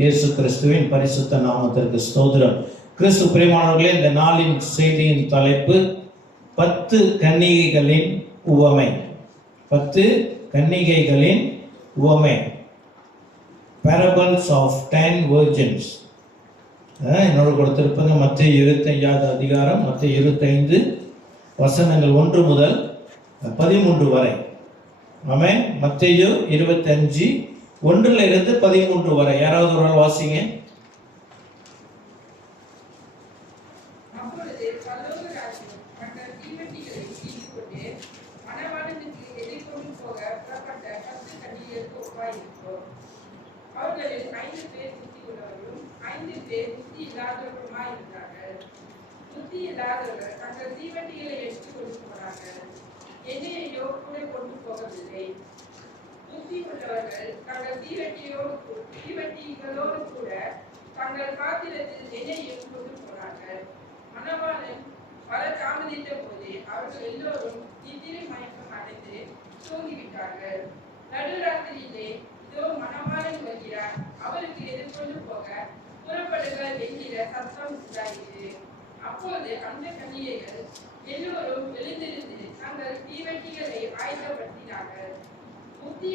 இயேசு கிறிஸ்துவின் பரிசுத்த நாமத்திற்கு ஸ்தோத்திரம். கிறிஸ்து பிரியமானவர்களே, இந்த நாளின் செய்தியின் தலைப்பு 10 கன்னிகைகளின் உவமை. 10 கன்னிகைகளின் உவமை, parables of 10 virgins. என்னோட கொடுத்திருப்பது மத்தேயு 25வது அதிகாரம், மத்தேயு 25 வசனங்கள் 1 முதல் 13 வரை. ஆமென். மத்தேயு 25 1 இருந்து 13 வரை. யாராவது ஒரு வாசிங்க. அவர்களில் 5 பேர் புத்தி உள்ளவர்களும் 5 பேர் புத்தி இல்லாதவர்களுமாய் இருந்தார்கள். புத்தி இல்லாதவர்கள் தங்கள் தீவண்டிகளை எடுத்துக் கொண்டு போனார்கள், எண்ணெயையோ கூட கொண்டு போகவில்லை. புத்தி உள்ளவர்கள் தங்கள் தீவண்டிகளோடு கூட தங்கள் பாத்திரத்தில் எண்ணெயையும் கொண்டு போனார்கள். மணவாளன் வர தாமதித்த போது அவர்கள் எல்லோரும் நித்திரை மயக்கம் அடைந்து தூங்கிவிட்டார்கள். நடுராத்திரியிலே இதோ மணவாளன் வருகிறார், அவருக்கு எதிர்கொண்டு போக புறப்படுங்கள் என்கிற சத்தம் உண்டாயிற்று. அப்போது அந்த கன்னிகைகள் எல்லோரும் எழுந்திருந்து தங்கள் தீவண்டிகளை ஆயத்தப்படுத்தினார்கள். புத்தி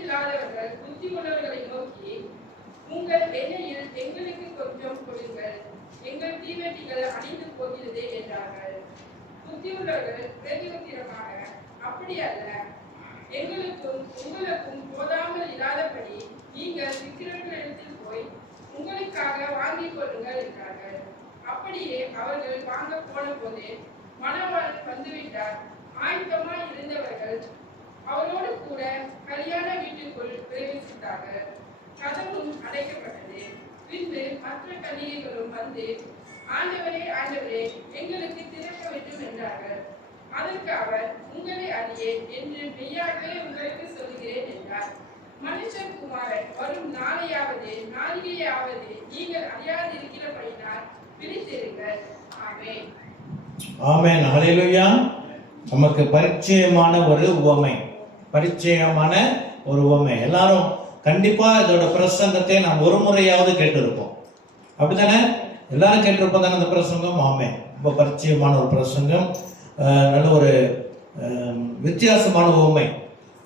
இல்லாதவர்கள் புத்தி உள்ளவர்களை நோக்கி, உங்கள் எண்ணெயில் எங்களுக்கு கொஞ்சம் கொடுங்கள், எங்கள் தீவண்டிகள் அணிந்து போகிறது என்றார்கள். புத்தி உள்ளவர்கள் பிரதியுத்தரமாக, அப்படி அல்ல, எங்களுக்கும் உங்களுக்கும் போதாமல் இல்லாதபடி நீங்கள் விற்கிறவர்களிடத்தில் போய் உங்களுக்காக வாங்கிக் கொள்ளுங்கள் என்றார்கள். அப்படியே அவர்கள் வாங்க போன போது மணவாளன் வந்துவிட்டார். ஆயத்தமாய் இருந்தவர்கள் அவரோடு கூட கல்யாண வீட்டுக்குள் பிரவேசித்தார்கள். கதவும் அடைக்கப்பட்டது. பின்பு மற்ற கன்னிகைகளும் வந்து, ஆண்டவரே ஆண்டவரே, எங்களுக்கு திறக்க வேண்டும் என்றார்கள். அதற்கு அவர், உங்களை அறியேன் என்று மெய்யாகவே உங்களுக்கு சொல்கிறேன் என்றார். மனுஷன் குமாரன் வரும் நாளிகையாவது நீங்கள் அறியாதிருக்கிறபடினால் விழித்திருங்கள். ஆமென். ஆமென். ஹல்லேலூயா. நமக்கு பரிச்சயமான ஒரு உவமை, பரிச்சயமான ஒரு உவமை. எல்லாரும் கண்டிப்பா இதோட பிரசங்கத்தை நாம் ஒரு முறையாவது கேட்டிருப்போம், அப்படித்தானே? எல்லாரும் கேட்டிருப்போம் தானே இந்த பிரசங்கம்? ஆமென். ரொம்ப பரிச்சயமான ஒரு பிரசங்கம், நல்ல ஒரு வித்தியாசமான உவமை.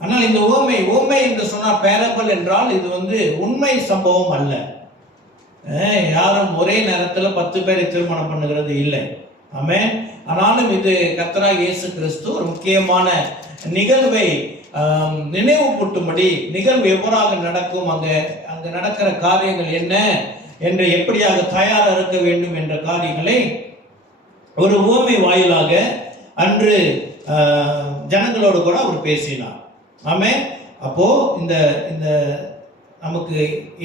ஆனால் இந்த உவமை என்று சொன்னால், பேரபிள் என்றால் இது உண்மை சம்பவம் அல்ல. யாரும் ஒரே நேரத்தில் 10 பேரை திருமணம் பண்ணுகிறது இல்லை. ஆமென். ஆனாலும் இது கர்த்தராகிய இயேசு கிறிஸ்து ஒரு முக்கியமான நிகழ்வை நினைவுபூட்டும்படி, நிகழ்வு எவ்வாறாக நடக்கும், அங்க நடக்கிற காரியங்கள் என்ன என்று, எப்படியாக தயாராக இருக்க வேண்டும் என்ற காரியங்களை ஒரு உவமை வாயிலாக அன்று ஜனங்களோடு கூட அவர் பேசினார். ஆமென். அப்போ இந்த நமக்கு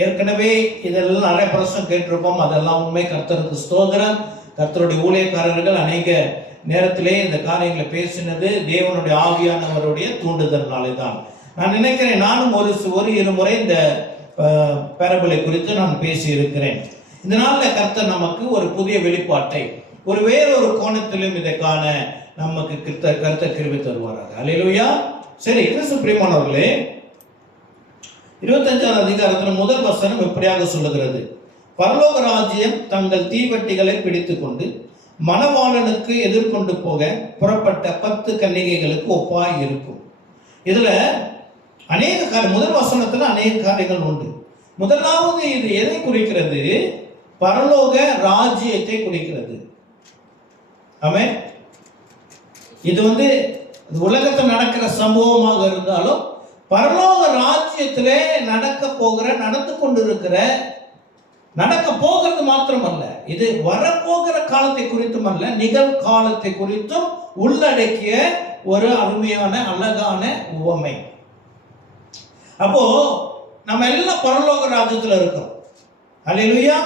ஏற்கனவே இதெல்லாம் நிறைய பிரச்சனை கேட்டிருப்போம். அதெல்லாம் உண்மை. கர்த்தருக்கு ஸ்தோத்திரம். கர்த்தருடைய ஊழியக்காரர்கள் அநேக நேரத்திலே இந்த காரியங்களை பேசினது தேவனுடைய ஆவியானவருடைய தூண்டுதல்னாலே தான். நான் நினைக்கிறேன், நானும் ஒரு இருமுறை இந்த பேரபிளை குறித்து நான் பேசி இருக்கிறேன். இந்த நாளில் கர்த்தர் நமக்கு ஒரு புதிய வெளிப்பாட்டை, ஒரு வேறொரு கோணத்திலும் இதை காண நமக்கு கர்த்தர் கிருபை தருவாராக. அல்லேலூயா. சரி, கிறிஸ்து பிரியமானவர்களே, 25வது அதிகாரத்தில் முதல் வசனம் எப்படியாக சொல்லுகிறது? பரலோக ராஜ்யம் தங்கள் தீவட்டிகளை பிடித்து கொண்டு மணவாளனுக்கு எதிர்கொண்டு போக புறப்பட்ட 10 கன்னிகைகளுக்கு ஒப்பாய் இருக்கும். இதுல முதல் வசனத்துல அநேக காரியங்கள் உண்டு. முதலாவது, இது எதை குறிக்கிறது? பரலோக ராஜ்யத்தை குறிக்கிறது. ஆமென். இது உலகத்தில் நடக்கிற சம்பவமாக இருந்தாலும், பரலோக ராஜ்யத்திலே நடந்து கொண்டிருக்கிற, நடக்க போகிறது மாத்திரமல்ல, இது வரப்போகிற காலத்தை குறித்தும் அல்ல, நிகழ்காலத்தை குறித்தும் உள்ளடக்கிய ஒரு அருமையான அழகான உவமை. அப்போ நம்ம எல்லாம் பரலோக ராஜ்யத்தில் இருக்கோம். அல்லேலூயா.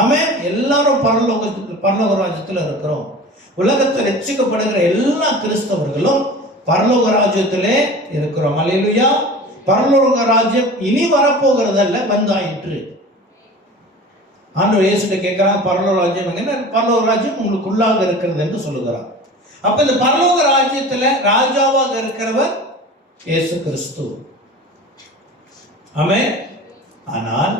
ஆமென். எல்லாரும் பரலோக ராஜ்யத்தில் இருக்கிறோம். உலகத்தில் ரட்சிக்கப்படுகிற எல்லா கிறிஸ்தவர்களும் பரலோக ராஜ்யத்திலே இருக்கிறோம். அல்லேலூயா. பரலோக ராஜ்யம் இனி வரப்போகிறதல்ல, வந்தாயிற்று. ஆண்டவர் இயேசுட்ட கேட்கிறாங்க, பரலோக ராஜ்யம் எங்க? பரலோக ராஜ்யம் உங்களுக்குள்ளாக இருக்கிறது என்று சொல்லுகிறார். அப்ப இந்த பரலோக ராஜ்யத்துல ராஜாவாக இருக்கிறவர் இயேசு கிறிஸ்து. ஆமென். ஆனால்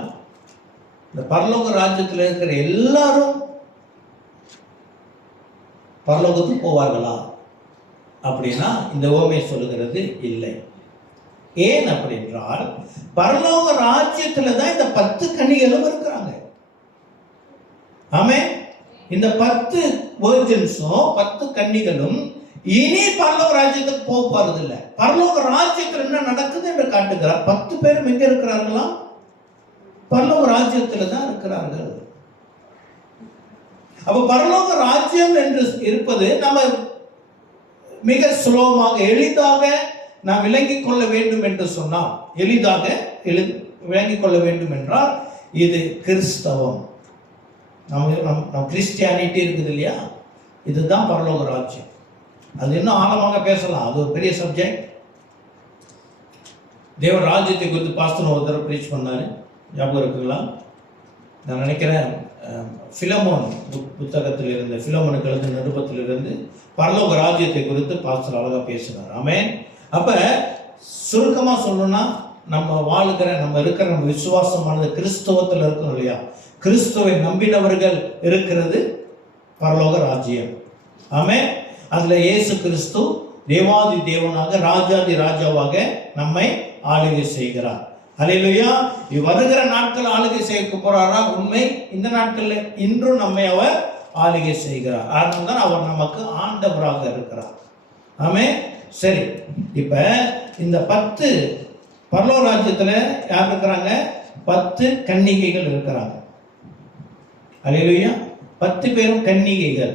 இந்த பரலோக ராஜ்யத்தில் இருக்கிற எல்லாரும் பரலோகத்துக்கு போவார்களா அப்படின்னா இந்த உவமை சொல்லுகிறது இல்லை. ஏன் அப்படின்றால் பரலோக ராஜ்யத்துல தான் இந்த 10 கன்னிகளும் இருக்கிறாங்க. ஆமென். இந்த 10 வெர்ஜன்ஸும் 10 கன்னிகளும் இனி பரலோக ராஜ்யத்துக்கு போக போறது இல்லை. பரலோக ராஜ்யத்தில் என்ன நடக்குது என்று காட்டுகிறார். 10 பேரும் எங்க இருக்கிறார்களா? பரலோக ராஜ்யத்தில் தான் இருக்கிறார்கள். அப்ப பரலோக ராஜ்யம் என்று இருப்பது நம்ம மிக சுலபமாக எளிதாக நாம் விளங்கிக் கொள்ள வேண்டும் என்று சொன்னால், எளிதாக விளங்கிக் கொள்ள வேண்டும் என்றால் இது கிறிஸ்தவம். நம்ம கிறிஸ்டியானிட்டி இருக்குது இல்லையா, இதுதான் பரலோக ராஜ்யம். அது இன்னும் ஆழமாக பேசலாம், அது ஒரு பெரிய சப்ஜெக்ட். தேவன் ராஜ்யத்தை குறித்து பாஸ்டர் ஒரு தடவை ப்ரீச் பண்ணாரு, ஞாபகம் இருக்குங்களா? நான் நினைக்கிறேன் பிலமோன் புத்தகத்தில் இருந்து, பிலமோனுக்கு எழுதின நிருபத்தில் இருந்து பரலோக ராஜ்யத்தை குறித்து பாஸ்டர் அழகா பேசினார். ஆமென். அப்ப சுருக்கமா சொல்லணும்னா நம்ம வாழ்கிற நம்ம இருக்கிற நம்ம விசுவாசமானது கிறிஸ்தவத்தில் இருக்கணும் இல்லையா? கிறிஸ்துவை நம்பினவர்கள் இருக்கிறது பரலோக ராஜ்யம். ஆமென். அதுல இயேசு கிறிஸ்து தேவாதி தேவனாக ராஜாதி ராஜாவாக நம்மை ஆளுகை செய்கிறார். அல்லேலூயா. வருகிற நாட்கள் ஆளுகை செய்ய போறாரா? உண்மை. இந்த நாட்கள்ல இன்றும் நம்மை அவர் ஆளுகை செய்கிறார். அதனால்தான் அவர் நமக்கு ஆண்டவராக இருக்கிறார். ஆமென். சரி, இப்ப இந்த 10 பரலோக ராஜ்யத்துல யார் இருக்கிறாங்க? 10 கன்னிகைகள் இருக்கிறாங்க. அல்லேலூயா. 10 பேரும் கன்னிகைகள்,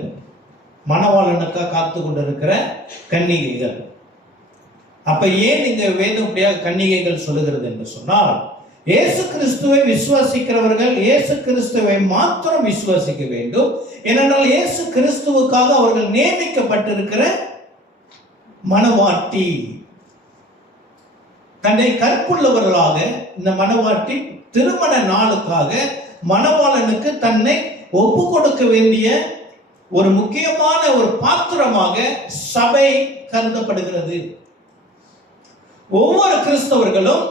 மணவாளனுக்காக காத்து கொண்டிருக்கிற கன்னிகைகள். அப்ப ஏன் இங்க வேதம் இப்படியாக கன்னிகைகள் சொல்லுகிறது என்று சொன்னால், இயேசு கிறிஸ்துவை விசுவாசிக்கிறவர்கள் இயேசு கிறிஸ்துவை மாத்திரம் விசுவாசிக்க வேண்டும். ஏனென்றால் இயேசு கிறிஸ்துவுக்காக அவர்கள் நியமிக்கப்பட்டிருக்கிற மணவாட்டி. தன்னை கற்புள்ளவர்களாக இந்த மணவாட்டி திருமண நாளுக்காக மணவாளனுக்கு தன்னை ஒப்பு கொடுக்க வேண்டிய ஒரு முக்கியமான ஒரு பாத்திரமாக சபை கருதப்படுகிறது. ஒவ்வொரு கிறிஸ்தவர்களும்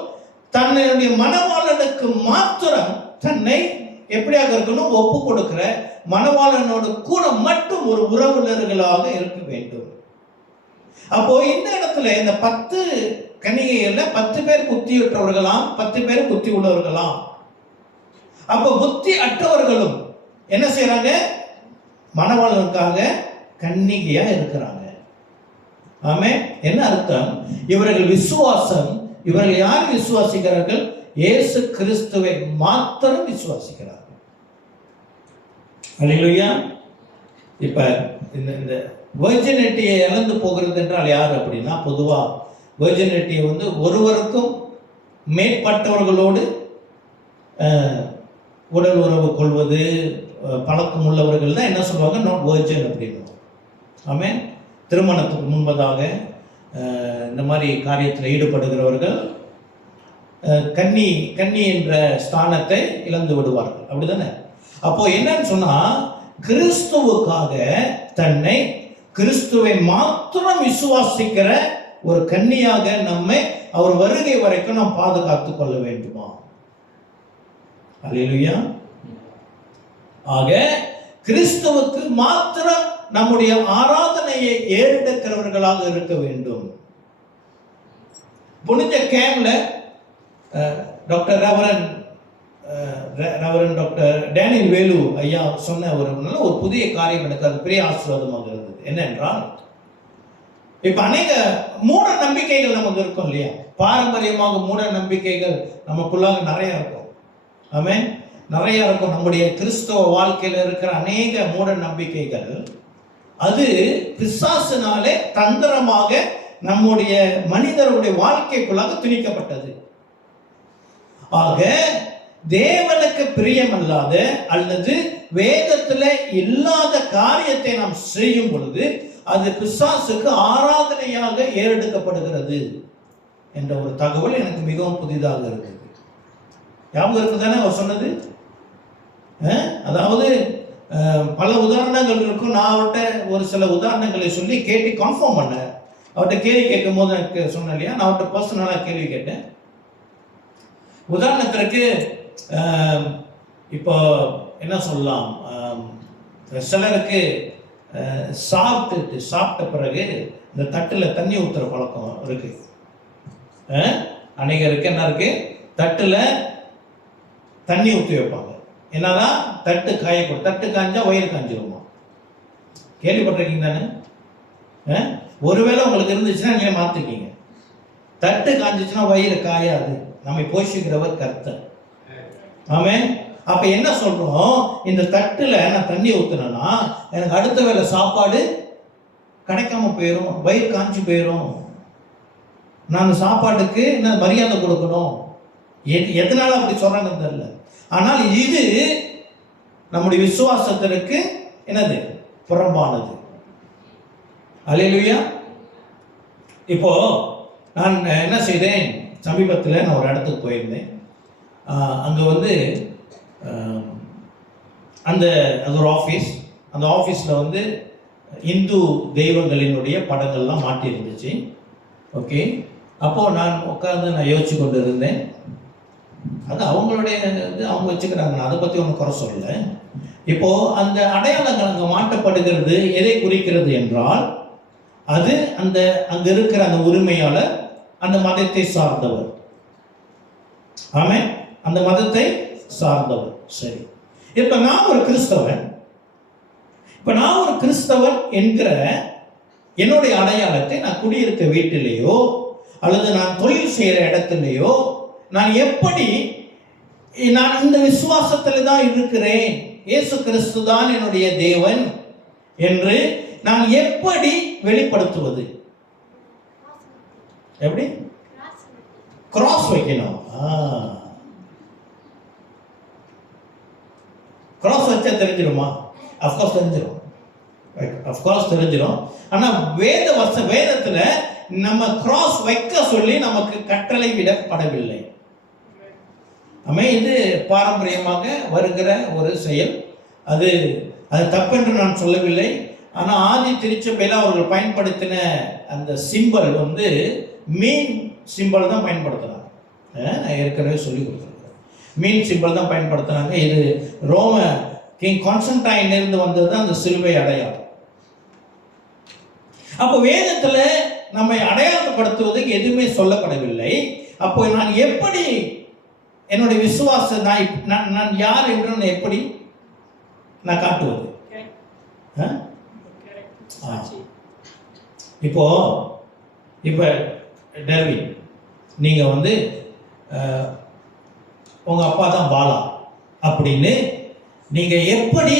தன்னுடைய மணவாளனுக்கு மாத்திரம் தன்னை எப்படியாக இருக்கணும்? ஒப்பு கொடுக்கிற மணவாளனோடு கூட மட்டும் ஒரு உறவினர்களாக இருக்க வேண்டும். அப்போ இந்த இடத்துல இந்த 10 கன்னிகைகள்ல 10 பேர் புத்தியுற்றவர்களாம், 10 பேர் புத்தி உள்ளவர்களாம். அப்போ புத்தி அற்றவர்களும் என்ன செய்யறாங்க? மணவாளனுக்காக கன்னிகையா இருக்கிறாங்க. ஆமே. என்ன அர்த்தம்? இவர்கள் விசுவாசம், இவர்கள் யார் விசுவாசிக்கிறார்கள்? இயேசு கிறிஸ்துவை மாத்திரம் விசுவாசிக்கிறார்கள். அல்லேலூயா. இப்ப இந்த வெர்ஜினிட்டியை இழந்து போகிறது என்றால் யார் அப்படின்னா, பொதுவா வெர்ஜினிட்டியை ஒருவருக்கும் மேற்பட்டவர்களோடு உடல் உறவு கொள்வது பழக்கம் உள்ளவர்கள் தான் என்ன சொல்லுவாங்க? நாட் வெர்ஜின் அப்படின்னு. ஆமே. திருமணத்துக்கு முன்பதாக இந்த மாதிரி காரியத்தில் ஈடுபடுகிறவர்கள் கன்னி என்ற ஸ்தானத்தை இழந்து விடுவார்கள். அப்படிதானே? அப்போ என்னன்னு சொன்னா, கிறிஸ்துவுக்காக தன்னை கிறிஸ்துவை மாத்திரம் விசுவாசிக்கிற ஒரு கன்னியாக நம்மை அவர் வருகை வரைக்கும் நாம் பாதுகாத்துக் கொள்ள வேண்டுமா? அல்லேலூயா. ஆக கிறிஸ்துவுக்கு மாத்திரம் நம்முடைய ஆராதனையை ஏறெடுக்கிறவர்களாக இருக்க வேண்டும். புனித கேம்ல டாக்டர் டாக்டர் டேனியல் வேலு ஐயா சொன்ன ஒரு புதிய காரியம் எனக்கு அது பெரிய ஆசீர்வாதமாக இருந்தது. என்னென்றால், இப்ப அநேக மூட நம்பிக்கைகள் நமக்கு இருக்கும் இல்லையா? பாரம்பரியமாக மூட நம்பிக்கைகள் நமக்குள்ளாக நிறைய இருக்கும். ஆமென். நிறைய இருக்கும். நம்முடைய கிறிஸ்தவ வாழ்க்கையில் இருக்கிற அநேக மூட நம்பிக்கைகள் அது பிசாசினாலே தந்திரமாக நம்முடைய மனிதருடைய வாழ்க்கைக்குள்ளாக திணிக்கப்பட்டது. ஆக தேவனுக்கு பிரியமல்லாத அல்லது வேதத்துல இல்லாத காரியத்தை நாம் செய்யும் பொழுது அது பிசாசுக்கு ஆராதனையாக ஏறெடுக்கப்படுகிறது என்ற ஒரு தகவல் எனக்கு மிகவும் புதிதாக இருக்குது. ஞாபகம் இருக்குதானே அவர் சொன்னது? அதாவது பல உதாரணங்கள் இருக்கும். நான் அவர்கிட்ட ஒரு சில உதாரணங்களை சொல்லி கேட்டு கன்ஃபார்ம் பண்ணேன். அவர்கிட்ட கேள்வி கேட்கும் போது எனக்கு சொன்னேன் இல்லையா, நான் அவர்கிட்ட பர்சனலாக கேள்வி கேட்டேன். உதாரணத்திற்கு இப்போ என்ன சொல்லலாம், சிலருக்கு சாப்பிட்ட பிறகு இந்த தட்டில் தண்ணி ஊற்றுற பழக்கம் இருக்கு. அநேகருக்கு என்ன இருக்கு, தட்டில் தண்ணி ஊற்றி வைப்பாங்க. என்னதான் தட்டு காயப்படும், தட்டு காய்ஞ்சா வயிறு காஞ்சிருமா? கேள்விப்பட்டிருக்கீங்க தானே? ஒருவேளை உங்களுக்கு இருந்துச்சுன்னா நீங்க மாத்திருக்கீங்க. தட்டு காஞ்சிச்சுன்னா வயிறு காயாது. நம்மை போஷிக்கிறவர் கர்த்தர். ஆமென். அப்ப என்ன சொல்றோம், இந்த தட்டுல நான் தண்ணி ஊத்துனேன்னா எனக்கு அடுத்த வேளை சாப்பாடு கிடைக்காம போயிடும், வயிறு காஞ்சி போயிடும். நான் சாப்பாட்டுக்கு என்ன மரியாதை கொடுக்கணும். எதனால அப்படி சொல்றாங்கன்னு தெரியல. ஆனால் இது நம்முடைய விசுவாசத்திற்கு என்னது, புறம்பானது. அல்லேலூயா. இப்போ நான் என்ன செய்தேன், சமீபத்தில் நான் ஒரு இடத்துக்கு போயிருந்தேன். அங்கே வந்து அது ஒரு ஆஃபீஸ். அந்த ஆஃபீஸில் வந்து இந்து தெய்வங்களினுடைய படங்கள்லாம் மாட்டி இருந்துச்சு. ஓகே, அப்போது நான் உட்காந்து நான் யோசிச்சு கொண்டு இருந்தேன். அது அவங்களுடைய இது அவங்க வச்சுக்கிறாங்க, நான் அதை பற்றி ஒன்றும் குறை சொல்லலை. இப்போது அந்த அடையாளங்கள் அங்கே மாட்டப்படுகிறது எதை குறிக்கிறது என்றால், அது அந்த அங்கே இருக்கிற அந்த உரிமையாளர் அந்த மதத்தை சார்ந்தவர். ஆமே, அந்த மதத்தை சார்ந்தவர். சரி, இப்போ நான் ஒரு கிறிஸ்தவன். இப்போ நான் ஒரு கிறிஸ்தவன் என்கிற என்னுடைய அடையாளத்தை நான் குடியிருக்க வீட்டிலேயோ அல்லது நான் தொழில் செய்கிற இடத்துலையோ நான் எப்படி, நான் இந்த விசுவாசத்தில் தான் இருக்கிறேன், இயேசு கிறிஸ்து தான் என்னுடைய தேவன் என்று நான் எப்படி வெளிப்படுத்துவது? எப்படி? கிராஸ் வைக்கணும். கிராஸ் வச்சா தெரிஞ்சிருமா? அஃப்கோர்ஸ் தெரிஞ்சிடும், அஃப்கோர்ஸ் தெரிஞ்சிடும். ஆனால் வேதத்தில் நம்ம கிராஸ் வைக்க சொல்லி நமக்கு கட்டளை விடப்படவில்லை. இது பாரம்பரியமாக வருகிற ஒரு செயல். அது தப்பென்று நான் சொல்லவில்லை. ஆனால் ஆதி திருச்சபையில் அவர்கள் பயன்படுத்தின அந்த சிம்பல் வந்து மீன் சிம்பல் தான் பயன்படுத்தினாங்க. நான் ஏற்கனவே சொல்லி கொடுத்துருக்கேன், மீன் சிம்பல் தான் பயன்படுத்தினாங்க. இது ரோம கிங் கான்ஸ்டன்டைன் இருந்து வந்தது தான் அந்த சிலுவை அடையாளம். அப்போ வேதத்தில் நம்மை அடையாளப்படுத்துவதற்கு எதுவுமே சொல்லப்படவில்லை. அப்போ நான் எப்படி என்னுடைய விசுவாச நான் யார் என்று நான் எப்படி நான் காட்டுவது? இப்போ டெர்வின், நீங்க வந்து உங்க அப்பா தான் பாலா அப்படின்னு நீங்க எப்படி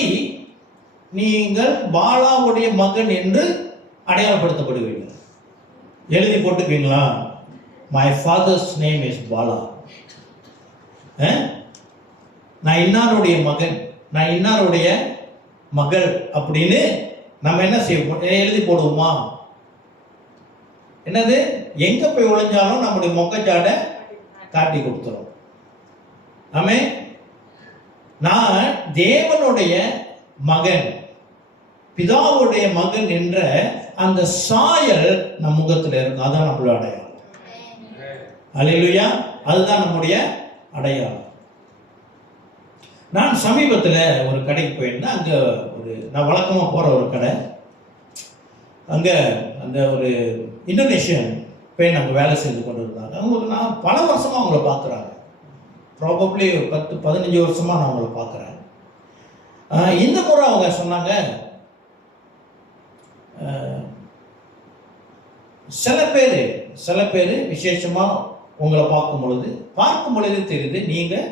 நீங்கள் பாலாவுடைய மகன் என்று அடையாளப்படுத்தப்படுவீங்க? எழுதி போட்டுக்குவீங்களா, my father's name is Bala, நான் இன்னாருடைய மகன், நான் இன்னாருடைய மகள் அப்படின்னு நம்ம என்ன செய்வோம்? எழுதி போடுவோமா? என்னது, எங்க போய் ஒளிஞ்சாலும் நம்முடைய முகச்சாடை காட்டி கொடுத்துரும். ஆமே, நான் தேவனுடைய மகன், பிதாவுடைய மகன் என்ற அந்த சாயல் நம் முகத்தில் இருக்கும். அதான் நம்மளுடைய அடையாளம். அல்லேலூயா, அதுதான் நம்முடைய அடையாளம். நான் சமீபத்தில் ஒரு கடைக்கு போயிருந்தேன். அங்கே நான் வழக்கமாக போகிற ஒரு கடை. அங்கே அந்த ஒரு இந்தோனேஷியன் பெண் அங்கே வேலை செய்து கொண்டு இருந்தாங்க. அவங்களுக்கு நான் பல வருஷமாக அவங்கள பார்க்குறாங்க. ப்ராபப்ளி 10-15 வருஷமாக நான் அவங்கள பார்க்குறேன். இந்த முறை அவங்க சொன்னாங்க, சில பேர் விசேஷமாக உங்களை பார்க்கும் பொழுது தெரியுது நீங்கள்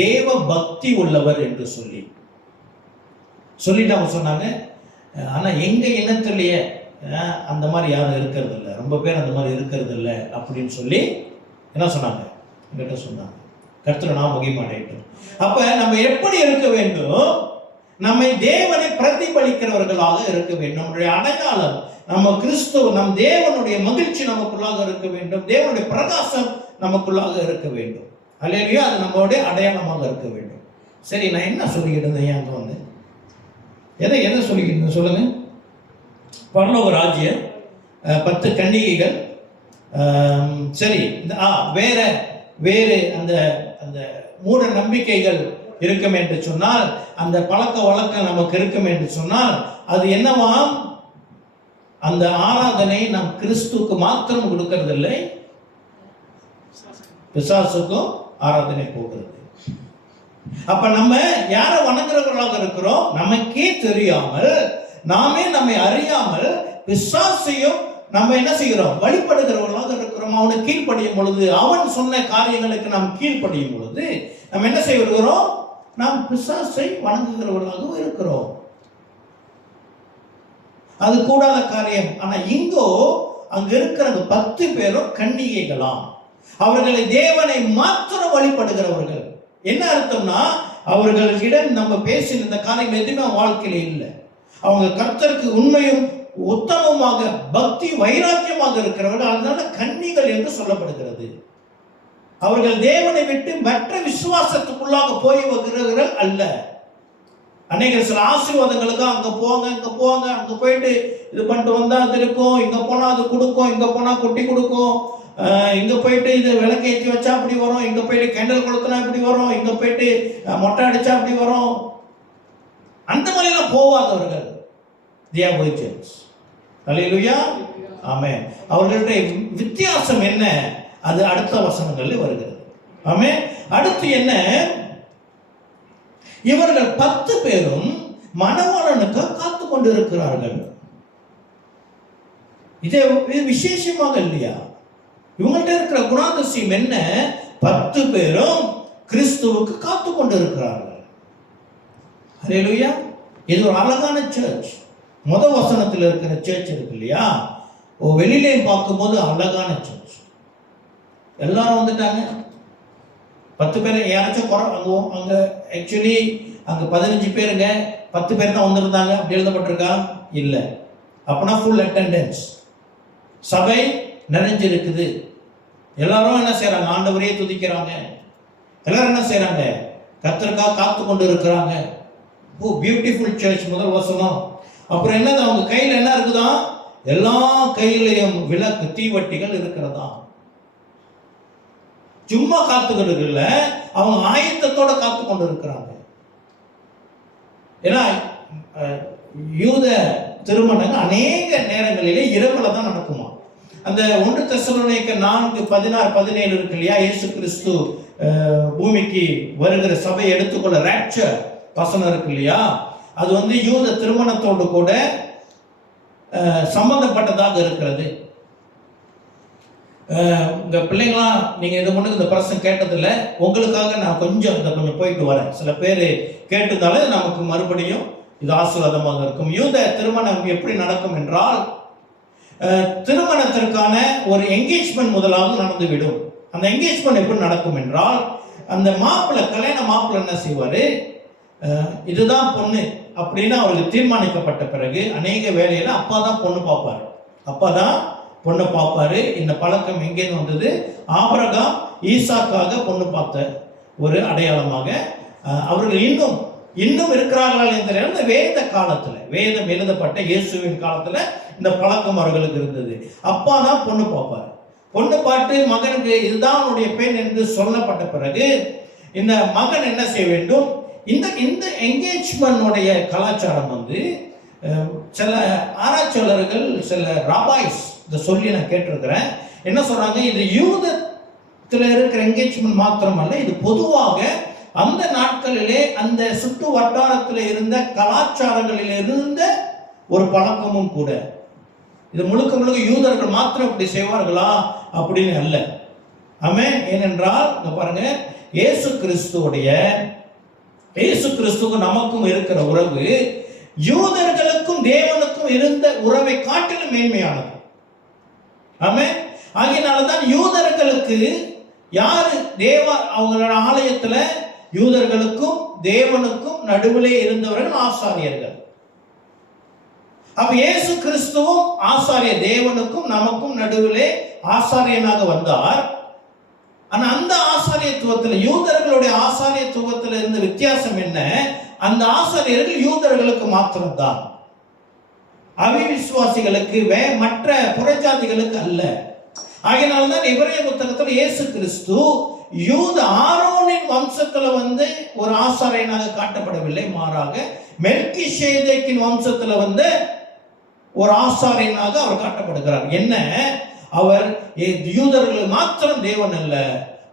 தேவ பக்தி உள்ளவர் என்று சொல்லிட்டு அவங்க சொன்னாங்க. ஆனால் எங்கள் இனத்திலேயே அந்த மாதிரி யாரும் இருக்கிறது இல்லை, ரொம்ப பேர் அந்த மாதிரி இருக்கிறது இல்லை அப்படின்னு சொல்லி என்ன சொன்னாங்க, என்கிட்ட சொன்னாங்க. கர்த்தர் நாம் மகிமையடையட்டும். அப்போ நம்ம எப்படி இருக்க வேண்டும்? நம்மை தேவனை பிரதிபலிக்கிறவர்களாக இருக்க வேண்டும். நம்முடைய அடையாளம் நம்ம கிறிஸ்துவ, நம் தேவனுடைய மகிழ்ச்சி நமக்குள்ளாக இருக்க வேண்டும். தேவனுடைய பிரகாசம் நமக்குள்ளாக இருக்க வேண்டும். அல்லேலூயா, அது நம்மளுடைய அடையாளமாக இருக்க வேண்டும். சரி, நான் என்ன சொல்லிக்கிட்டு இருந்தேன்? அங்கே வந்து எதை சொல்லிக்கிட்டு இருந்தேன் சொல்லுங்க. பரலோக ராஜ்யம், 10 கன்னிகைகள். சரி, வேறு அந்த அந்த மூட நம்பிக்கைகள் இருக்கும் என்று சொன்னால், அந்த பழக்க வழக்கம் நமக்கு இருக்கும் என்று சொன்னால், அது என்னவாம்? அந்த ஆராதனை நாம் கிறிஸ்துவுக்கு மாத்திரம் கொடுக்கறதில்லை, பிசாசுக்கும் ஆராதனை போகிறது. அப்ப நம்ம யாரை வணங்குறவர்களாக இருக்கிறோம்? நமக்கே தெரியாமல், நாமே நம்மை அறியாமல் பிசாசையும் நம்ம என்ன செய்கிறோம்? வழிபடுகிறவர்களாக இருக்கிறோம். அவனுக்கு கீழ்ப்படியும் பொழுது, அவன் சொன்ன காரியங்களுக்கு நாம் கீழ்ப்படியும் பொழுது நம்ம என்ன செய்கிறோம்? நாம் பிசாசை வணங்குகிறவர்களாக இருக்கிறோம். அது கூடாத காரியம். ஆனா இங்கோ அங்க இருக்கிற 10 பேரும் கன்னிகைகளாம். அவர்களை தேவனை மாத்திரம் வழிபடுகிறவர்கள். என்ன அர்த்தம்னா, அவர்களிடம் நம்ம பேசின இந்த காரியம் எதுவுமே வாழ்க்கையில இல்லை. அவங்க கர்த்தருக்கு உண்மையும் உத்தமமாக பக்தி வைராக்கியமாக இருக்கிறவர்கள். அதனால கன்னிகள் என்று சொல்லப்படுகிறது. அவர்கள் தேவனை விட்டு மற்ற விசுவாசத்துக்குள்ளாக போய் வருகிறவர்கள் அல்ல. அநேகர் சில ஆசீர்வாதங்களுக்கு அங்க போங்க, இங்க போங்க, அங்க போயிட்டு இது பண்ணிட்டு வந்தா அது இருக்கும், இங்க போனா அது கொடுக்கும், இங்க போனா கொட்டி கொடுக்கும், இங்க போயிட்டு இது விளக்கு ஏற்றி வச்சா அப்படி வரும், இங்க போயிட்டு கேண்டல் கொளுத்தினா இப்படி வரும், இங்க போயிட்டு மொட்டை அடிச்சா அப்படி வரும். அந்த மாதிரிலாம் போவாதவர்கள் தியாபோஜன்ஸ். அல்லேலூயா, ஆமென். அவர்களுடைய வித்தியாசம் என்ன? அது அடுத்த வசனங்களில் வருகிறது. ஆமென். அடுத்து என்ன? இவர்கள் 10 பேரும் மணவாளனுக்கு காத்து கொண்டு இருக்கிறார்கள். இது விசேஷமாக இல்லையா? இவங்கள்ட்ட இருக்கிற குணாதிசயம் என்ன? 10 பேரும் கிறிஸ்துவுக்கு காத்து கொண்டு இருக்கிறார்கள். அல்லேலூயா. இது ஒரு அழகான சர்ச். முதல் வசனத்தில் இருக்கிற சர்ச் இருக்கு இல்லையா? வெளியிலே பார்க்கும்போது அழகான சர்ச். எல்லாரும் வந்துட்டாங்க. 10 பேர் யாராச்சும் அங்க ஆக்சுவலி அங்க 15 பேருங்க, 10 பேர் தான் வந்திருந்தாங்க அப்படி எழுதப்பட்டிருக்கா? இல்லை. அப்பனா ஃபுல் அட்டெண்டன்ஸ். சபை நிறைஞ்சிருக்குது. எல்லாரும் என்ன செய்யறாங்க? ஆண்டவரையே துதிக்கிறாங்க. எல்லாரும் என்ன செய்யறாங்க? கர்த்தருக்காக காத்து கொண்டு இருக்கிறாங்க. ஓ, பியூட்டிஃபுல் சர்ச். முதல் வசனம். அப்புறம் என்னது? அவங்க கையில் என்ன இருக்குதான்? எல்லா கையிலையும் விளக்கு, தீவட்டிகள் இருக்கிறதா. சும்மா காத்துக்கிட்டு அவங்க ஆயத்தத்தோட காத்து கொண்டு இருக்கிறாங்க. ஏன்னா யூத திருமணங்கள் அநேக நேரங்களிலே இரவுல தான் நடக்குமா. அந்த 1 தெசலோனிக்கர் 4:16-17 இருக்கு இல்லையா? இயேசு கிறிஸ்து பூமிக்கு வருகிற சபையை எடுத்துக்கொள்ள ராப்சர் வசனம் இருக்கு இல்லையா? அது யூத திருமணத்தோடு கூட சம்பந்தப்பட்டதாக இருக்கிறது. உங்க பிள்ளைங்களாம் நீங்க இது முன்னுக்கு இந்த பிரசன் கேட்டதில்லை. உங்களுக்காக நான் கொஞ்சம் போயிட்டு வரேன். சில பேர் கேட்டதால நமக்கு மறுபடியும் இது ஆசீர்வாதமாக இருக்கும். யூத திருமணம் எப்படி நடக்கும் என்றால், திருமணத்திற்கான ஒரு என்கேஜ்மெண்ட் முதலாவது நடந்துவிடும். அந்த என்கேஜ்மெண்ட் எப்படி நடக்கும் என்றால், அந்த மாப்பிள்ளை, கல்யாண மாப்பிள்ளை என்ன செய்வாரு? இதுதான் பொண்ணு அப்படின்னு அவருக்கு தீர்மானிக்கப்பட்ட பிறகு அநேக வேலையில அப்பா தான் பொண்ணு பார்ப்பாரு. அப்பா தான் பொண்ணு பார்ப்பாரு. இந்த பழக்கம் எங்கேன்னு வந்தது? ஆபிரகாம் ஈசாக்காக பொண்ணு பார்த்த ஒரு அடையாளமாக அவர்கள் இன்னும் இருக்கிறார்களா என்ற வேத காலத்துல, வேதம் எழுதப்பட்ட இயேசுவின் காலத்துல இந்த பழக்கம் அவர்களுக்கு இருந்தது. அப்பா தான் பொண்ணு பார்ப்பாரு. பொண்ணு பார்த்து மகனுக்கு இதுதான் உன்னுடைய பெண் என்று சொல்லப்பட்ட பிறகு இந்த மகன் என்ன செய்ய வேண்டும்? இந்த என்கேஜ்மென்ட் கலாச்சாரம் சில ஆராய்ச்சியாளர்கள், சில ராபாய்ஸ் இதை சொல்லி நான் கேட்டிருக்கிறேன். என்ன சொல்றாங்க? இது யூதத்தில் இருக்கிற என்கேஜ்மெண்ட் மாத்திரமல்ல, இது பொதுவாக அந்த நாட்களிலே அந்த சுற்று வட்டாரத்தில் இருந்த கலாச்சாரங்களில் இருந்த ஒரு பழக்கமும் கூட. இது முழுக்க யூதர்கள் மாத்திரம் இப்படி செய்வார்களா அப்படின்னு அல்ல. ஆமென். ஏனென்றால் இங்க பாருங்க, இயேசு கிறிஸ்துவுக்கும் நமக்கும் இருக்கிற உறவு யூதர்களுக்கும் தேவனுக்கும் இருந்த உறவை காட்டிலும் மேன்மையானது. ஆமென். ஆகையினால்தான் யூதர்களுக்கு யாரு அவங்களோட ஆலயத்துல யூதர்களுக்கும் தேவனுக்கும் நடுவிலே இருந்தவர்கள் ஆசாரியர்கள். அப்ப இயேசு கிறிஸ்துவும் ஆசாரியர், தேவனுக்கும் நமக்கும் நடுவிலே ஆசாரியனாக வந்தார். ஆனா அந்த ஆசாரியத்துவத்தில், யூதர்களுடைய ஆசாரியத்துவத்தில் இருந்த வித்தியாசம் என்ன? அந்த ஆசாரியர்கள் யூதர்களுக்கு மாத்திரம்தான், அவிசுவாசிகளுக்கு, மற்ற புறஜாதிகளுக்கு அல்ல. ஆகையினால்தான் எபிரேய புத்தகத்தில் இயேசு கிறிஸ்து யூத ஆரோனின் வம்சத்துல ஒரு ஆசாரியனாக காட்டப்படவில்லை, மாறாக மெல்கிசேதேக்கின் வம்சத்துல ஒரு ஆசாரியனாக அவர் காட்டப்படுகிறார். என்ன, அவர் யூதர்கள் மாத்திரம் தேவன் அல்ல,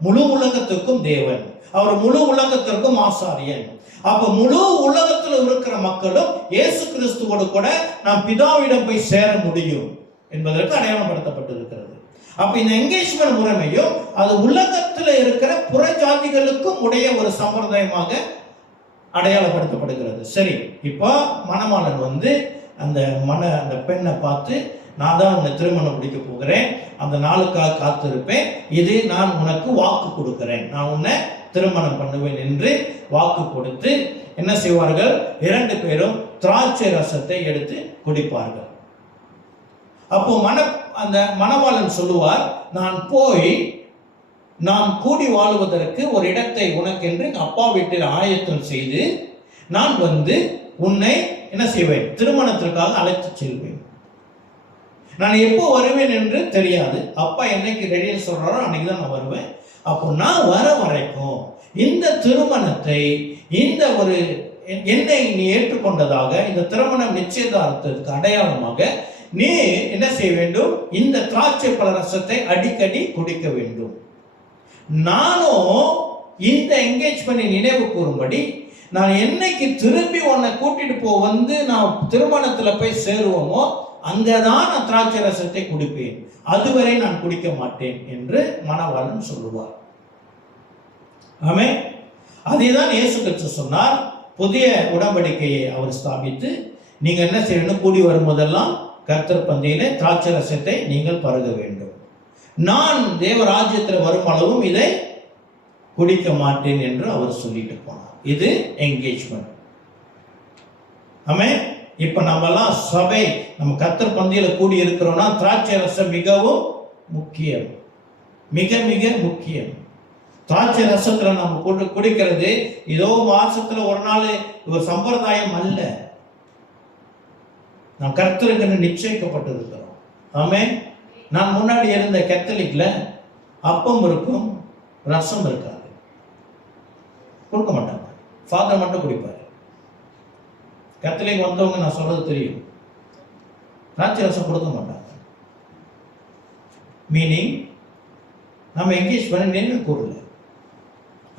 முழு உலகத்துக்கும் தேவன். அவர் முழு உலகத்திற்கும் ஆசாரியன். அப்ப முழு உலகத்தில் இருக்கிற மக்களும் இயேசு கிறிஸ்துவோடு கூட நாம் பிதாவிடம் போய் சேர முடியும் என்பதற்கு அடையாளப்படுத்தப்பட்டிருக்கிறது. அப்ப இந்த என்கேஜ்மெண்ட் முறைமையும் அது உலகத்தில் இருக்கிற புற ஜாதிகளுக்கும் உடைய ஒரு சம்பிரதாயமாக அடையாளப்படுத்தப்படுகிறது. சரி, இப்போ மணவாளன் அந்த பெண்ணை பார்த்து, நான் தான் உன்னை திருமணம் முடிக்க போகிறேன், அந்த நாளுக்காக காத்திருப்பேன், இது நான் உனக்கு வாக்கு கொடுக்கிறேன், நான் உன்னை திருமணம் பண்ணுவேன் என்று வாக்கு கொடுத்து என்ன செய்வார்கள்? 2 பேரும் திராட்சை ரசத்தை எடுத்து குடிப்பார்கள். அப்போ அந்த மணவாளன் சொல்லுவார், நான் கூடி வாழ்வதற்கு ஒரு இடத்தை உனக்கென்று அப்பா வீட்டில் ஆயத்தம் செய்து நான் உன்னை என்ன செய்வேன்? திருமணத்திற்காக அழைத்து செல்வேன். நான் எப்போ வருவேன் என்று தெரியாது, அப்பா என்னைக்கு ரெடின்னு சொல்றாரோ அன்னைக்கு தான் நான் வருவேன். அப்போ நான் வர வரைக்கும் இந்த திருமணத்தை, என்னை நீ ஏற்றுக்கொண்டதாக இந்த திருமணம் நிச்சயதார்த்தத்துக்கு அடையாளமாக நீ என்ன செய்ய வேண்டும்? இந்த திராட்சை பழ ரசத்தை அடிக்கடி குடிக்க வேண்டும். நானும் இந்த என்கேஜ்மெண்ட்டை நினைவு கூறும்படி நான் என்னைக்கு திரும்பி உன்னை கூட்டிட்டு நான் திருமணத்துல போய் சேருவோமோ அங்கதான் நான் திராட்சை ரசத்தை குடிப்பேன், அதுவரை நான் குடிக்க மாட்டேன் என்று மணவாளன் சொல்லுவார். ஆமென். அதேதான் இயேசு கிறிஸ்து சொன்னார். புதிய உடன்படிக்கையை அவர் ஸ்தாபித்து, நீங்க என்ன செய்யணும்? கூடி வரும்போதெல்லாம் கர்த்தர் பந்தியிலே திராட்சை ரசத்தை நீங்கள் பருக வேண்டும், நான் தேவராஜ்யத்தில் வரும் அளவும் இதை குடிக்க மாட்டேன் என்று அவர் சொல்லிட்டு போனார். இது என்கேஜ்மெண்ட். ஆமென். இப்ப நம்மெல்லாம் சபை, நம்ம கர்த்தர் பந்தியில கூடி இருக்கிறோம்னா திராட்சை ரசம் மிகவும் முக்கியம், மிக மிக முக்கியம். திராட்சை ரசத்துல நம்ம குடிக்கிறது ஏதோ மாசத்துல ஒரு நாள் ஒரு சம்பிரதாயம் அல்ல, நாம் கர்த்தருக்கு நிச்சயிக்கப்பட்டிருக்கிறோம். ஆமென். நான் முன்னாடி இருந்த கேத்தலிக்ல அப்பம் இருக்கும், ரசம் இருக்காது, கொடுக்க மாட்டாங்க, ஃபாதர் மட்டும் குடிப்பார். கேத்தலிக் வந்தவங்க நான் சொல்றது தெரியும், திராட்சை ரசம் கொடுக்க மாட்டாங்க. மீனிங் நம்ம என்கேஜ் பண்ண நினைவு கூறல.